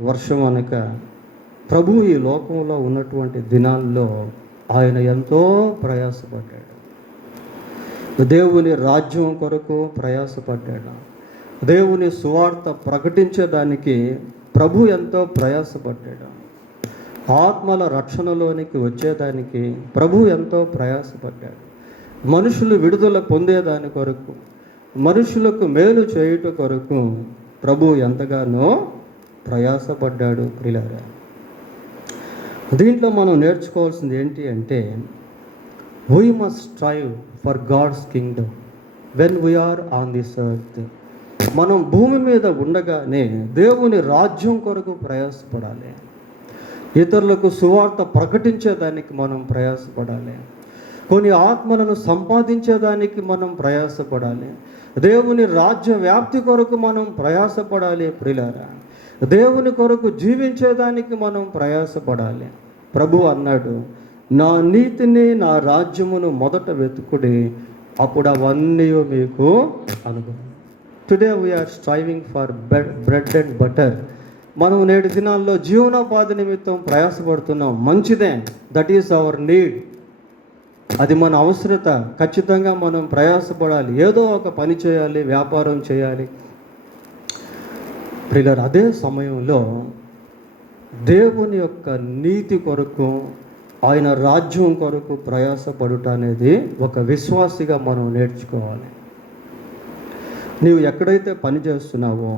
వర్షం అనక ప్రభు ఈ లోకంలో ఉన్నటువంటి దినాల్లో ఆయన ఎంతో ప్రయాసపడ్డాడు. దేవుని రాజ్యం కొరకు ప్రయాసపడ్డాడు. దేవుని సువార్త ప్రకటించడానికి ప్రభు ఎంతో ప్రయాసపడ్డాడు. ఆత్మల రక్షణలోనికి వచ్చేదానికి ప్రభు ఎంతో ప్రయాసపడ్డాడు. మనుషులు విడుదల పొందేదాని కొరకు, మనుషులకు మేలు చేయుట కొరకు ప్రభు ఎంతగానో ప్రయాసపడ్డాడు ప్రియులారా. దీంట్లో మనం నేర్చుకోవాల్సింది ఏంటి అంటే, we must strive for God's kingdom when we are on this earth. మనం భూమి మీద ఉండగానే దేవుని రాజ్యం కొరకు ప్రయాసపడాలి. ఇతరులకు సువార్త ప్రకటించేదానికి మనం ప్రయాసపడాలి. కొన్ని ఆత్మలను సంపాదించేదానికి మనం ప్రయాసపడాలి. దేవుని రాజ్య వ్యాప్తి కొరకు మనం ప్రయాసపడాలి ప్రియులారా. దేవుని కొరకు జీవించేదానికి మనం ప్రయాసపడాలి. ప్రభు అన్నాడు, నా నీతిని నా రాజ్యమును మొదట వెతుకుడి, అప్పుడు అవన్నీ మీకు అనుభవం. Today we are striving for bread and butter. మనం నేటి దినాల్లో జీవనోపాధి నిమిత్తం ప్రయాసపడుతున్నాం. మంచిదే, దట్ ఈస్ అవర్ నీడ్. అది మన అవసరత. ఖచ్చితంగా మనం ప్రయాసపడాలి. ఏదో ఒక పని చేయాలి, వ్యాపారం చేయాలి ప్రియులారా. అదే సమయంలో దేవుని యొక్క నీతి కొరకు, ఆయన రాజ్యం కొరకు ప్రయాసపడుట అనేది ఒక విశ్వాసిగా మనం నేర్చుకోవాలి. నీవు ఎక్కడైతే పని చేస్తున్నావో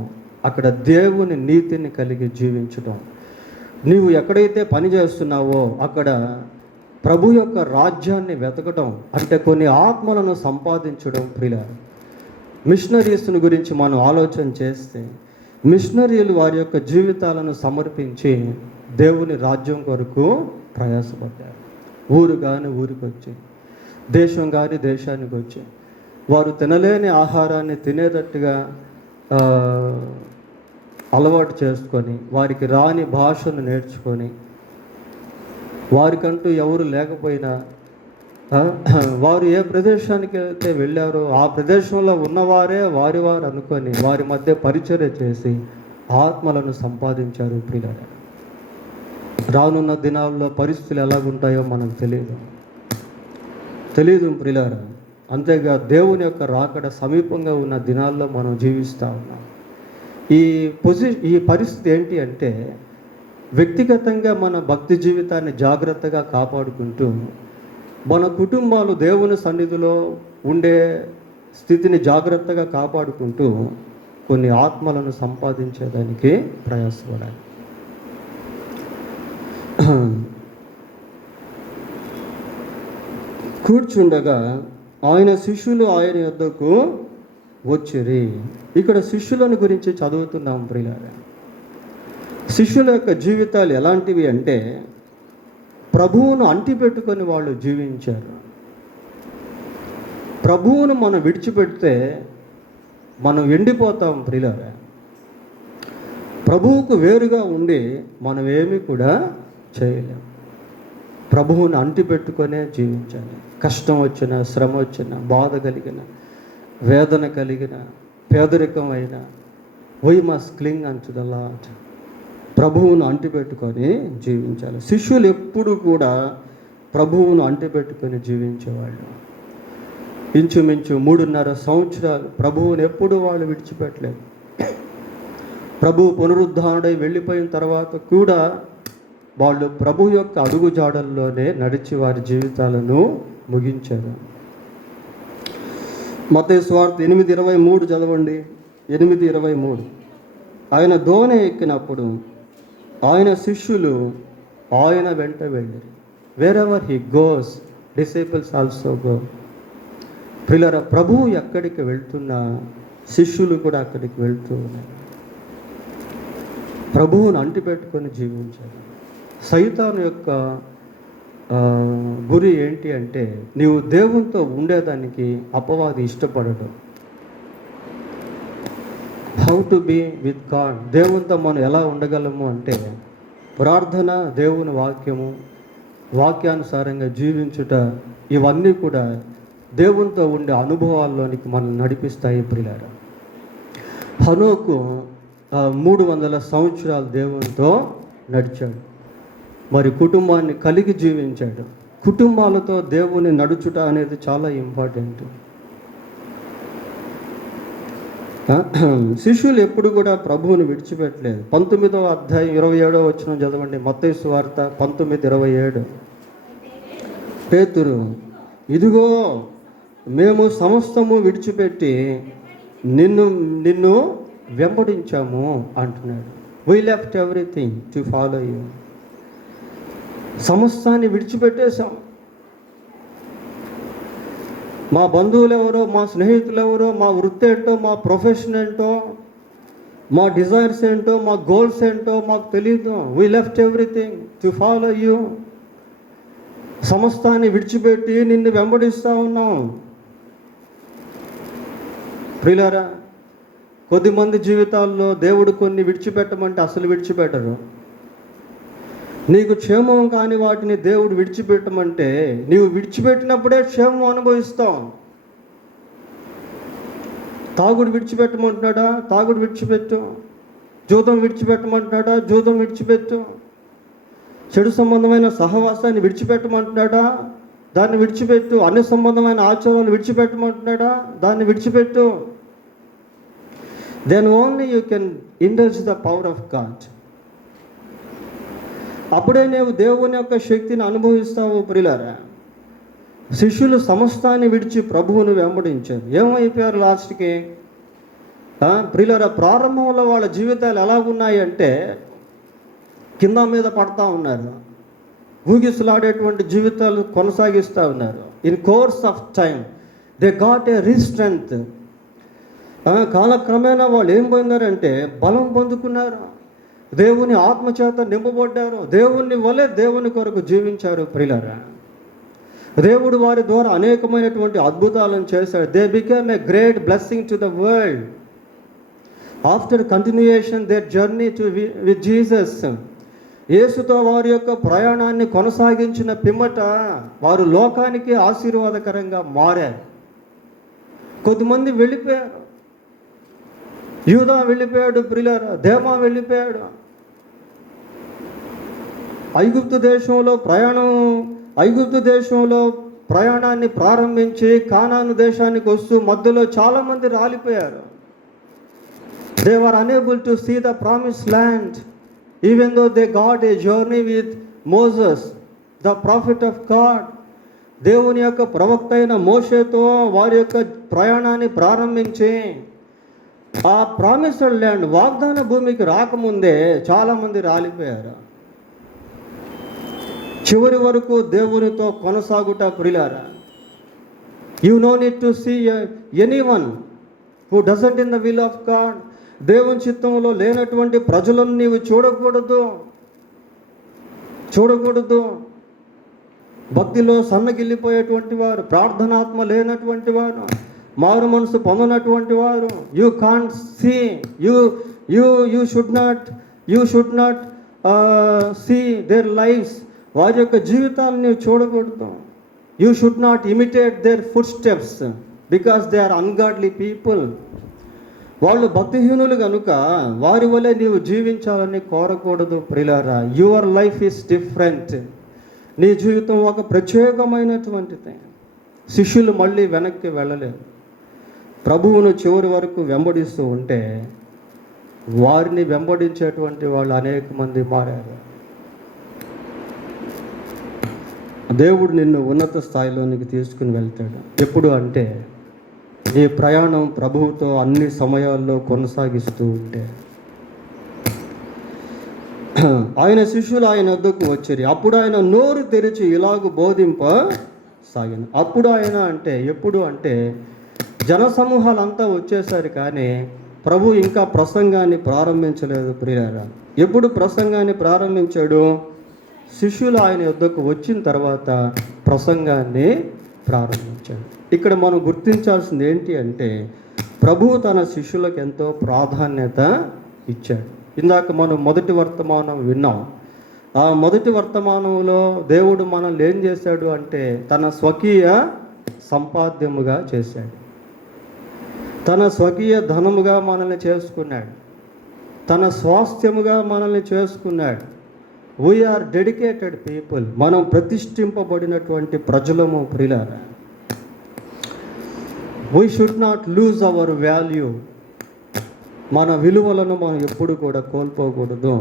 అక్కడ దేవుని నీతిని కలిగి జీవించడం. నీవు ఎక్కడైతే పని చేస్తున్నావో అక్కడ ప్రభు యొక్క రాజ్యాన్ని వెతకడం, అంటే కొన్ని ఆత్మలను సంపాదించడం ప్రియులారా. మిషనరీస్ని గురించి మనం ఆలోచన చేస్తే, మిషనరీలు వారి యొక్క జీవితాలను సమర్పించి దేవుని రాజ్యం కొరకు ప్రయాసపడ్డారు. ఊరు కానీ ఊరికి వచ్చి, దేశం కానీ దేశానికి వచ్చి, వారు తినలేని ఆహారాన్ని తినేటట్టుగా అలవాటు చేసుకొని, వారికి రాని భాషను నేర్చుకొని, వారికంటూ ఎవరు లేకపోయినా వారు ఏ ప్రదేశానికి అయితే వెళ్ళారో ఆ ప్రదేశంలో ఉన్నవారే వారు అనుకొని వారి మధ్య పరిచర్య చేసి ఆత్మలను సంపాదించారు ప్రియులారా. రానున్న దినాల్లో పరిస్థితులు ఎలాగుంటాయో మనకు తెలియదు ప్రియులారా. అంతేగా దేవుని యొక్క రాకడ సమీపంగా ఉన్న దినాల్లో మనం జీవిస్తూ ఉన్నాం. ఈ పరిస్థితి ఏంటి అంటే, వ్యక్తిగతంగా మన భక్తి జీవితాన్ని జాగ్రత్తగా కాపాడుకుంటూ, మన కుటుంబాలు దేవుని సన్నిధిలో ఉండే స్థితిని జాగ్రత్తగా కాపాడుకుంటూ కొన్ని ఆత్మలను సంపాదించేదానికి ప్రయాసపడాలి. కూర్చుండగా ఆయన శిష్యులు ఆయన యొద్దకు వచ్చిరి. ఇక్కడ శిష్యులను గురించి చదువుతున్నాం ప్రియులారా. శిష్యుల యొక్క జీవితాలు ఎలాంటివి అంటే, ప్రభువును అంటిపెట్టుకొని వాళ్ళు జీవించారు. ప్రభువును మనం విడిచిపెడితే మనం ఎండిపోతాం ప్రియులారా. ప్రభువుకు వేరుగా ఉండి మనం ఏమీ కూడా చేయలేం. ప్రభువును అంటిపెట్టుకొనే జీవించాలి. కష్టం వచ్చిన, శ్రమ వచ్చిన, బాధ కలిగిన, వేదన కలిగిన, పేదరికం అయినా, వీ మస్ట్ క్లింగ్ అన్టు ద లార్డ్. ప్రభువును అంటిపెట్టుకొని జీవించాలి. శిష్యులు ఎప్పుడు కూడా ప్రభువును అంటిపెట్టుకొని జీవించేవాళ్ళు. ఇంచుమించు 3.5 సంవత్సరాలు ప్రభువుని ఎప్పుడు వాళ్ళు విడిచిపెట్టలేదు. ప్రభువు పునరుద్ధారణై వెళ్ళిపోయిన తర్వాత కూడా వాళ్ళు ప్రభు యొక్క అడుగు జాడల్లోనే నడిచి వారి జీవితాలను ముగించారు. మత్తయి సువార్త 8:23 చదవండి. 8:23. ఆయన దోణి ఎక్కినప్పుడు ఆయన శిష్యులు ఆయన వెంట వెళ్ళారు. Wear ever he goes disciples also go. ప్రియులారా, ప్రభువు ఎక్కడికి వెళ్తున్నా శిష్యులు కూడా అక్కడికి వెళ్తూ ఉన్నారు. ప్రభువును అంటిపెట్టుకొని జీవించాలి. సైతాను యొక్క గురి ఏంటి అంటే, నీవు దేవునితో ఉండేదానికి అపవాది ఇష్టపడడం. How to be with God, దేవునితో మనం ఎలా ఉండగలము అంటే ప్రార్థన, దేవుని వాక్యము, వాక్యానుసారంగా జీవించుట, ఇవన్నీ కూడా దేవునితో ఉండే అనుభవాల్లోనికి మనం నడిపిస్తాయి. ప్రియులారా, హనోకు 300 సంవత్సరాలు దేవునితో నడిచాడు, మరి కుటుంబాన్ని కలిగి జీవించాడు. కుటుంబాలతో దేవుని నడుచుట అనేది చాలా ఇంపార్టెంట్. శిష్యులు ఎప్పుడు కూడా ప్రభువుని విడిచిపెట్టలేదు. 19వ అధ్యాయం 27వ వచనం చదవండి. మత్తయి సువార్త 19:27. పేతురు, ఇదిగో మేము సమస్తము విడిచిపెట్టి నిన్ను వెంబడించాము అంటున్నాడు. We left everything to follow you. సమస్తాన్ని విడిచిపెట్టేశాం. మా బంధువులు ఎవరో, మా స్నేహితులు ఎవరో, మా వృత్తి ఏంటో, మా ప్రొఫెషన్ ఏంటో, మా డిజైర్స్ ఏంటో, మా గోల్స్ ఏంటో మాకు తెలియదు. We left everything to follow you. సమస్తాన్ని విడిచిపెట్టి నిన్ను వెంబడిస్తూ ఉన్నాం. ప్రియులారా, కొద్దిమంది జీవితాల్లో దేవుడు కొన్ని విడిచిపెట్టమంటే అసలు విడిచిపెట్టరు. నీకు క్షేమం కాని వాటిని దేవుడు విడిచిపెట్టమంటే నీవు విడిచిపెట్టినప్పుడే క్షేమం అనుభవిస్తావు. తాగుడు విడిచిపెట్టమంటున్నాడా? తాగుడు విడిచిపెట్టు. జూదం విడిచిపెట్టమంటున్నాడా? జూదం విడిచిపెట్టు. చెడు సంబంధమైన సహవాసాన్ని విడిచిపెట్టమంటున్నాడా? దాన్ని విడిచిపెట్టు. అన్ని సంబంధమైన ఆచారాలు విడిచిపెట్టమంటున్నాడా? దాన్ని విడిచిపెట్టు. Then only you can indulge the power of God. అప్పుడే నీవు దేవుని యొక్క శక్తిని అనుభవిస్తావు. ప్రియులారా, శిష్యులు సమస్తాన్ని విడిచి ప్రభువును వెంబడించారు. ఏమైపోయారు లాస్ట్కి? ప్రియులారా, ప్రారంభంలో వాళ్ళ జీవితాలు ఎలాగున్నాయి అంటే కింద మీద పడతా ఉన్నారు, ఊగిసలాడేటువంటి జీవితాలు కొనసాగిస్తూ ఉన్నారు. In course of time they got a restrength. కాలక్రమేణా వాళ్ళు ఏం పొందారంటే బలం పొందుకున్నారు, దేవుని ఆత్మచేత నింపబడ్డారు, దేవుని వలె దేవుని కొరకు జీవించారు. ప్రియులారా, దేవుడు వారి ద్వారా అనేకమైనటువంటి అద్భుతాలను చేశాడు. They became a great blessing to the world after continuation their journey to with Jesus. యేసుతో వారి యొక్క ప్రయాణాన్ని కొనసాగించిన పిమ్మట వారు లోకానికి ఆశీర్వాదకరంగా మారారు. కొద్దిమంది వెళ్ళిపోయారు. యూదా వెళ్ళిపోయాడు. ప్రియులారా, దేమా వెళ్ళిపోయాడు. ఐగుప్తు దేశంలో ప్రయాణాన్ని ప్రారంభించి కానాను దేశానికి వస్తూ మధ్యలో చాలామంది రాలిపోయారు. They were unable to see the promise land even though they got a journey with Moses the prophet of God. దేవుని యొక్క ప్రవక్త అయిన మోషేతో వారి యొక్క ప్రయాణాన్ని ప్రారంభించి ఆ ప్రామిస్డ్ ల్యాండ్ వాగ్దాన భూమికి రాకముందే చాలామంది రాలిపోయారు. చివరి వరకు దేవునితో కొనసాగుట. ప్రియులారా, you no need to see anyone who doesn't in the will of God. దేవుని చిత్తంలో లేనటువంటి ప్రజలను నీవు చూడకూడదు. భక్తిలో సన్నగిల్లిపోయేటువంటి వారు, ప్రార్థనాత్మ లేనటువంటి వారు, మారు మనసు పొందనటువంటి వారు, you can't see, you should not see their lives. వారి యొక్క జీవితాలను నీవు చూడకూడదు. You should not imitate their footsteps because they are ungodly people. వాళ్ళు భక్తిహీనులు కనుక వారి వలె నీవు జీవించాలని కోరకూడదు. ప్రియులారా, యువర్ లైఫ్ ఈస్ డిఫరెంట్. నీ జీవితం ఒక ప్రత్యేకమైనటువంటిది. శిష్యులు మళ్ళీ వెనక్కి వెళ్ళలేదు. ప్రభువును చివరి వరకు వెంబడిస్తూ ఉంటే వారిని వెంబడించేటువంటి వాళ్ళు అనేక మంది మారారు. దేవుడు నిన్ను ఉన్నత స్థాయిలోనికి తీసుకుని వెళ్తాడు. ఎప్పుడు అంటే నీ ప్రయాణం ప్రభువుతో అన్ని సమయాల్లో కొనసాగిస్తూ ఉంటే. ఆయన శిష్యులు ఆయన వద్దకు వచ్చారు. అప్పుడు ఆయన నోరు తెరిచి ఇలాగ బోధింప సాగిన. అప్పుడు ఆయన అంటే ఎప్పుడు అంటే జనసమూహాలంతా వచ్చేసారు, కానీ ప్రభు ఇంకా ప్రసంగాన్ని ప్రారంభించలేదు ప్రియులారా. ఎప్పుడు ప్రసంగాన్ని ప్రారంభించాడు? శిష్యులు ఆయన వద్దకు వచ్చిన తర్వాత ప్రసంగాన్ని ప్రారంభించాడు. ఇక్కడ మనం గుర్తించాల్సింది ఏంటి అంటే ప్రభువు తన శిష్యులకు ఎంతో ప్రాధాన్యత ఇచ్చాడు. ఇందాక మనం మొదటి వర్తమానం విన్నాం. ఆ మొదటి వర్తమానంలో దేవుడు మనల్ని ఏం చేశాడు అంటే తన స్వకీయ సంపాద్యముగా చేశాడు, తన స్వకీయ ధనముగా మనల్ని చేసుకున్నాడు, తన స్వాస్థ్యముగా మనల్ని చేసుకున్నాడు. వీఆర్ డెడికేటెడ్ పీపుల్, మనం ప్రతిష్ఠింపబడినటువంటి ప్రజలము ప్రియులారా. We should not lose our value, మన విలువలను మనం ఎప్పుడు కూడా కోల్పోకూడదు.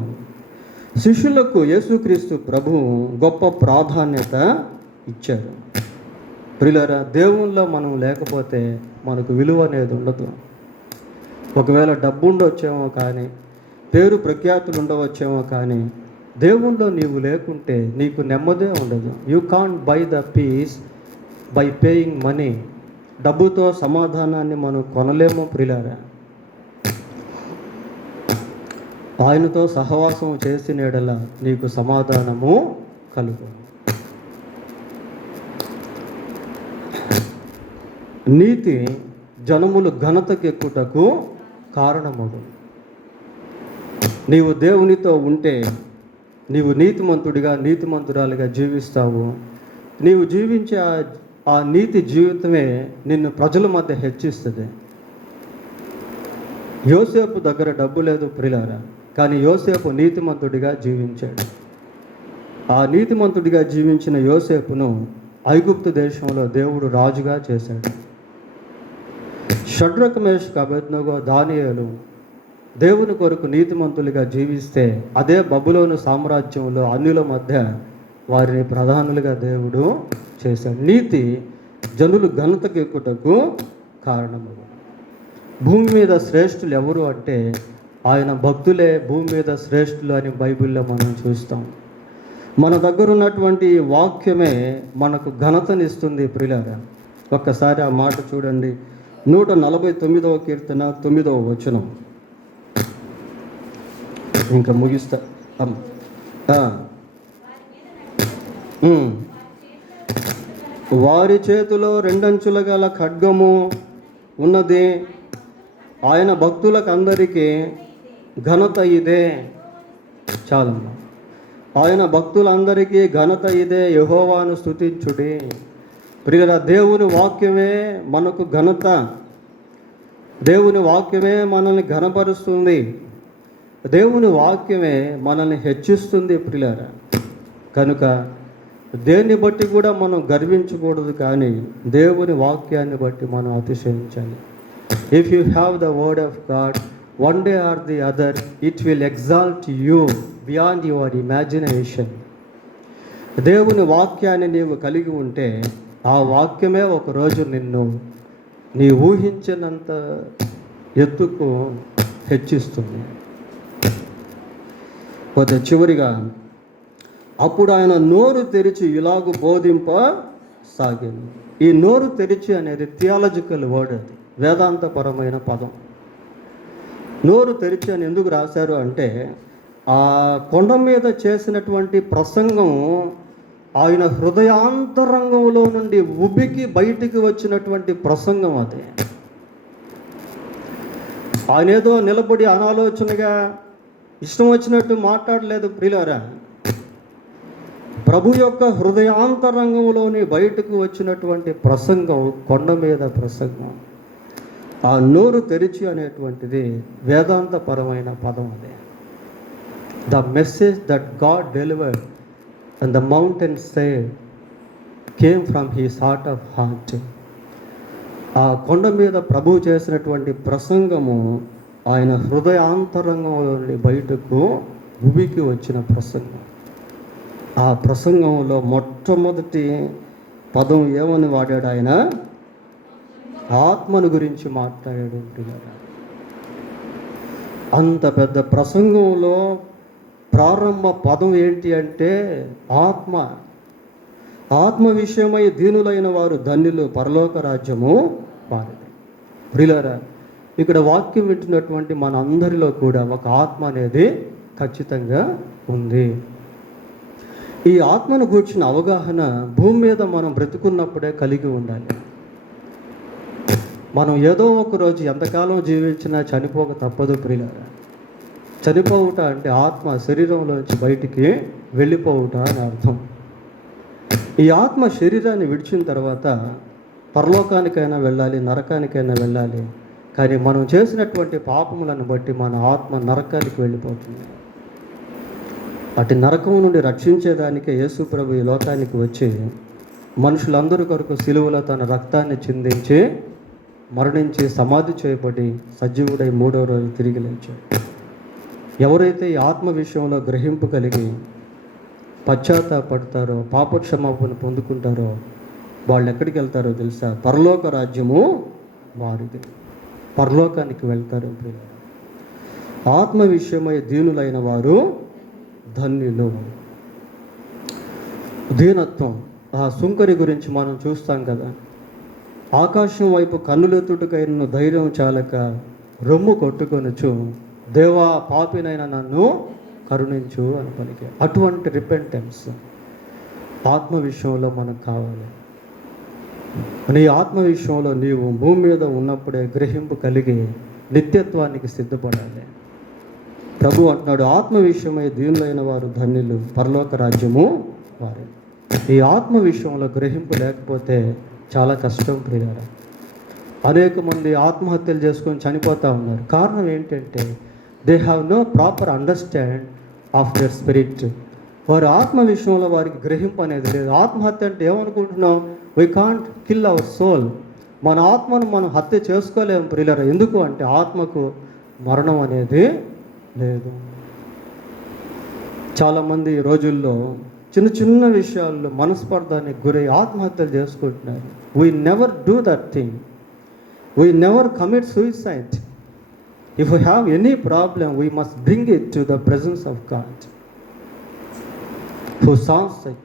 శిష్యులకు యేసుక్రీస్తు ప్రభువు గొప్ప ప్రాధాన్యత ఇచ్చారు. ప్రియులారా, దేవుళ్ళలో మనం లేకపోతే మనకు విలువ అనేది ఉండదు. ఒకవేళ డబ్బు ఉండవచ్చేమో కానీ, పేరు ప్రఖ్యాతులు ఉండవచ్చేమో కానీ, దేవుళ్ళలో నీవు లేకుంటే నీకు నెమ్మదే ఉండదు. You can't buy the peace by paying money. డబ్బుతో సమాధానాన్ని మనం కొనలేము ప్రియులారా. ఆయనతో సహవాసం చేసిన యెడల నీకు సమాధానము కలుగు. నీతి జనములు ఘనతకెక్కుటకు కారణమగు. నీవు దేవునితో ఉంటే నీవు నీతిమంతుడిగా నీతిమంతురాలుగా జీవిస్తావు. నీవు జీవించే ఆ నీతి జీవితమే నిన్ను ప్రజల మధ్య హెచ్చిస్తుంది. యోసేపు దగ్గర డబ్బు లేదు ప్రియులారా, కానీ యోసేపు నీతిమంతుడిగా జీవించాడు. ఆ నీతిమంతుడిగా జీవించిన యోసేపును ఐగుప్తు దేశంలో దేవుడు రాజుగా చేశాడు. షడ్రక్ మేషక్ అబేద్నెగో దానియేలు దేవుని కొరకు నీతిమంతులుగా జీవిస్తే అదే బబులోను సామ్రాజ్యంలో అన్యుల మధ్య వారిని ప్రధానులుగా దేవుడు చేశాడు. నీతి జనులు ఘనతకు ఎక్కుటకు కారణము. భూమి మీద శ్రేష్ఠులు ఎవరు అంటే ఆయన భక్తులే భూమి మీద శ్రేష్ఠులు అని బైబిల్లో మనం చూస్తాం. మన దగ్గర ఉన్నటువంటి వాక్యమే మనకు ఘనతనిస్తుంది ప్రియులారా. ఒక్కసారి ఆ మాట చూడండి. 149వ కీర్తన 9వ వచనం. ఇంకా ముగిస్తా. వారి చేతిలో రెండంచుల గల ఖడ్గము ఉన్నది, ఆయన భక్తులకు అందరికీ ఘనత ఇదే. చాలమ్మా. ఆయన భక్తులందరికీ ఘనత ఇదే, యెహోవాను స్తుతించుడి. ప్రియుల, దేవుని వాక్యమే మనకు ఘనత. దేవుని వాక్యమే మనల్ని ఘనపరుస్తుంది. దేవుని వాక్యమే మనల్ని హెచ్చిస్తుంది ప్రియులారా. కనుక దేన్ని బట్టి కూడా మనం గర్వించకూడదు, కానీ దేవుని వాక్యాన్ని బట్టి మనం అతిశయించాలి. If you have the word of God, one day or the other it will exalt you beyond your imagination. దేవుని వాక్యాన్ని నీవు కలిగి ఉంటే ఆ వాక్యమే ఒకరోజు నిన్ను నీ ఊహించినంత ఎత్తుకు హెచ్చిస్తుంది. పోతే చివరిగా అప్పుడు ఆయన నోరు తెరిచి ఇలాగ బోధింప సాగింది. ఈ నోరు తెరిచి అనేది థియాలజికల్ వర్డ్, అది వేదాంతపరమైన పదం. నోరు తెరిచి అని ఎందుకు రాశారు అంటే ఆ కొండ మీద చేసినటువంటి ప్రసంగం ఆయన హృదయాంతరంగంలో నుండి ఉబికి బయటికి వచ్చినటువంటి ప్రసంగం అది. ఆయన ఏదో నిలబడి అనాలోచనగా ఇష్టం వచ్చినట్టు మాట్లాడలేదు ప్రియులారా. ప్రభు యొక్క హృదయాంతరంగంలోని బయటకు వచ్చినటువంటి ప్రసంగం కొండ మీద ప్రసంగం. ఆ నోరు తెరిచి అనేటువంటిది వేదాంతపరమైన పదం. అదే the message that God delivered and the mountain said came from his heart of heart. ఆ కొండ మీద ప్రభు చేసినటువంటి ప్రసంగము ఆయన హృదయాంతరంగంలోని బయటకు ఉబికి వచ్చిన ప్రసంగం. ఆ ప్రసంగంలో మొట్టమొదటి పదం ఏమని వాడాడు? ఆయన ఆత్మను గురించి మాట్లాడాడు. అంత పెద్ద ప్రసంగంలో ప్రారంభ పదం ఏంటి అంటే ఆత్మ. ఆత్మ విషయమై దీనులైన వారు ధన్యులు, పరలోక రాజ్యము వారిది. ప్రియులారా, ఇక్కడ వాక్యం వింటున్నటువంటి మన అందరిలో కూడా ఒక ఆత్మ అనేది ఖచ్చితంగా ఉంది. ఈ ఆత్మను గూర్చిన అవగాహన భూమి మీద మనం బ్రతుకున్నప్పుడే కలిగి ఉండాలి. మనం ఏదో ఒక రోజు ఎంతకాలం జీవించినా చనిపోక తప్పదు ప్రియులారా. చనిపోవుట అంటే ఆత్మ శరీరంలోంచి బయటికి వెళ్ళిపోవుట అని అర్థం. ఈ ఆత్మ శరీరాన్ని విడిచిన తర్వాత పరలోకానికైనా వెళ్ళాలి, నరకానికైనా వెళ్ళాలి. కానీ మనం చేసినటువంటి పాపములను బట్టి మన ఆత్మ నరకానికి వెళ్ళిపోతుంది. అటు నరకం నుండి రక్షించేదానికే యేసు ప్రభు ఈ లోకానికి వచ్చి మనుషులందరి కొరకు సిలువలో తన రక్తాన్ని చిందించి మరణించి సమాధి చేయబడి సజీవుడై 3వ రోజు తిరిగి లేచాడు. ఎవరైతే ఈ ఆత్మ విషయంలో గ్రహింపు కలిగి పశ్చాత్తాపడతారో, పాపక్షమాపణ పొందుకుంటారో వాళ్ళు ఎక్కడికి వెళ్తారో తెలుసా? పరలోక రాజ్యము వారిది. పరలోకానికి వెళ్తారు. ఆత్మ విషయమై దీనులైన వారు ధన్యులు. దీనత్వం, ఆ సుంకరి గురించి మనం చూస్తాం కదా. ఆకాశం వైపు కన్నులెత్తుటకైన ధైర్యం చాలక రొమ్ము కొట్టుకొనుచు, దేవా పాపినైన నన్ను కరుణించు అని పలికే. అటువంటి రిపెంటెన్స్ ఆత్మ విషయంలో మనకు కావాలి. నీ ఆత్మ విషయంలో నీవు భూమి మీద ఉన్నప్పుడే గ్రహింపు కలిగి నిత్యత్వానికి సిద్ధపడాలి. ప్రభు అంటున్నాడు, ఆత్మ విషయమై దీనులైన వారు ధన్యులు, పరలోక రాజ్యము వారి. ఈ ఆత్మ విషయంలో గ్రహింపు లేకపోతే చాలా కష్టం ప్రియులారా. అనేక మంది ఆత్మహత్యలు చేసుకొని చనిపోతూ ఉన్నారు. కారణం ఏంటంటే they have no proper understand of their spirit. వారి ఆత్మ విషయంలో వారికి గ్రహింపు అనేది లేదు. ఆత్మహత్య అంటే ఏమనుకుంటున్నాం? We can't kill our soul. మన ఆత్మను మనం హత్య చేసుకోలేము ప్రియులారా. ఎందుకు అంటే ఆత్మకు మరణం అనేది లేదు. చాలామంది ఈ రోజుల్లో చిన్న చిన్న విషయాల్లో మనస్పర్ధానికి గురై ఆత్మహత్యలు చేసుకుంటున్నారు. We never do that thing. We never commit suicide. If we have any problem we must bring it to the presence of God. Who solves it.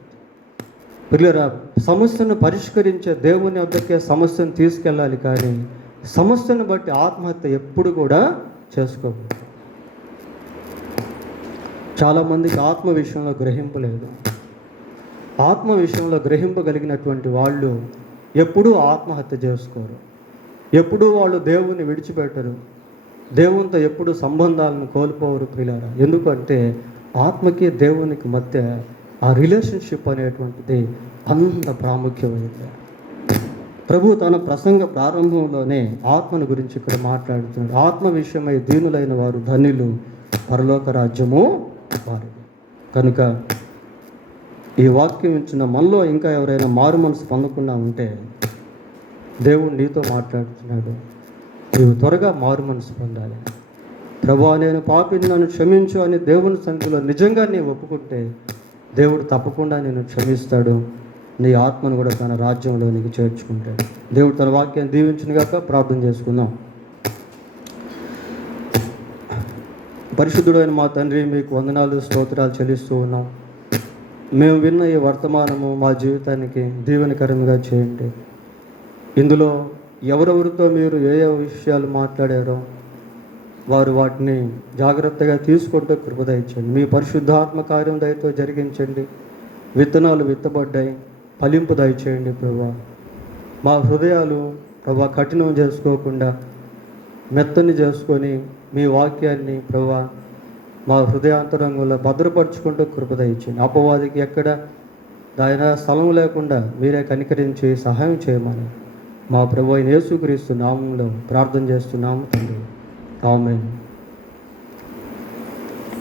పిల్లరా, సమస్యను పరిష్కరించే దేవుని వద్దకే సమస్యను తీసుకెళ్ళాలి, కానీ సమస్యను బట్టి ఆత్మహత్య ఎప్పుడు కూడా చేసుకోకూడదు. చాలామందికి ఆత్మ విషయంలో గ్రహింపు లేదు. ఆత్మ విషయంలో గ్రహింపు కలిగినటువంటి వాళ్ళు ఎప్పుడూ ఆత్మహత్య చేసుకోరు. ఎప్పుడూ వాళ్ళు దేవుని విడిచిపెట్టరు. దేవునితో ఎప్పుడు సంబంధాలను కోల్పోవరు ప్రియులారా. ఎందుకంటే ఆత్మకి దేవునికి మధ్య ఆ రిలేషన్షిప్ అనేటువంటిది అంత ప్రాముఖ్యమైనది. ప్రభు తన ప్రసంగ ప్రారంభంలోనే ఆత్మను గురించి ఇక్కడ మాట్లాడుతున్నాడు. ఆత్మ విషయమై దీనులైన వారు ధన్యులు, పరలోక రాజ్యము వారిది. కనుక ఈ వాక్యం ఇచ్చిన మనలో ఇంకా ఎవరైనా మారు మనసు పొందకుండా ఉంటే దేవుడు నీతో మాట్లాడుతున్నాడు. నీవు త్వరగా మారు మనసు పొందాలి. ప్రభువా, నేను పాపిని, నన్ను క్షమించు అని దేవుని సన్నిధిలో నిజంగా నీవు ఒప్పుకుంటే దేవుడు తప్పకుండా నేను క్షమిస్తాడు. నీ ఆత్మను కూడా తన రాజ్యంలో నీకు చేర్చుకుంటాడు. దేవుడు తన వాక్యాన్ని దీవించునుగాక. ప్రార్థన చేసుకుందాం. పరిశుద్ధుడైన మా తండ్రి, మీకు వందనాలు, స్తోత్రాలు చెల్లిస్తూ ఉన్నాం. మేము విన్న ఈ వర్తమానము మా జీవితానికి దీవెనకరంగా చేయండి. ఇందులో ఎవరెవరితో మీరు ఏ ఏ విషయాలు మాట్లాడారో వారు వాటిని జాగ్రత్తగా తీసుకుంటూ కృప దయచేయండి. మీ పరిశుద్ధాత్మ కార్యం దయతో జరిగించండి. విత్తనాలు విత్తబడ్డాయి, ఫలింపు దయచేయండి ప్రభువా. మా హృదయాలు ప్రభువా కఠినం చేసుకోకుండా మెత్తని చేసుకొని మీ వాక్యాన్ని ప్రభువా మా హృదయాంతరంగంలో భద్రపరుచుకుంటూ కృప దయచేయండి. అపవాదికి ఎక్కడ ఆయన స్థలం లేకుండా మీరే కనికరించి సహాయం చేయమని మా ప్రభువైన యేసుక్రీస్తు నామంలో ప్రార్థన చేస్తున్నాము తండ్రి. ఆమేన్.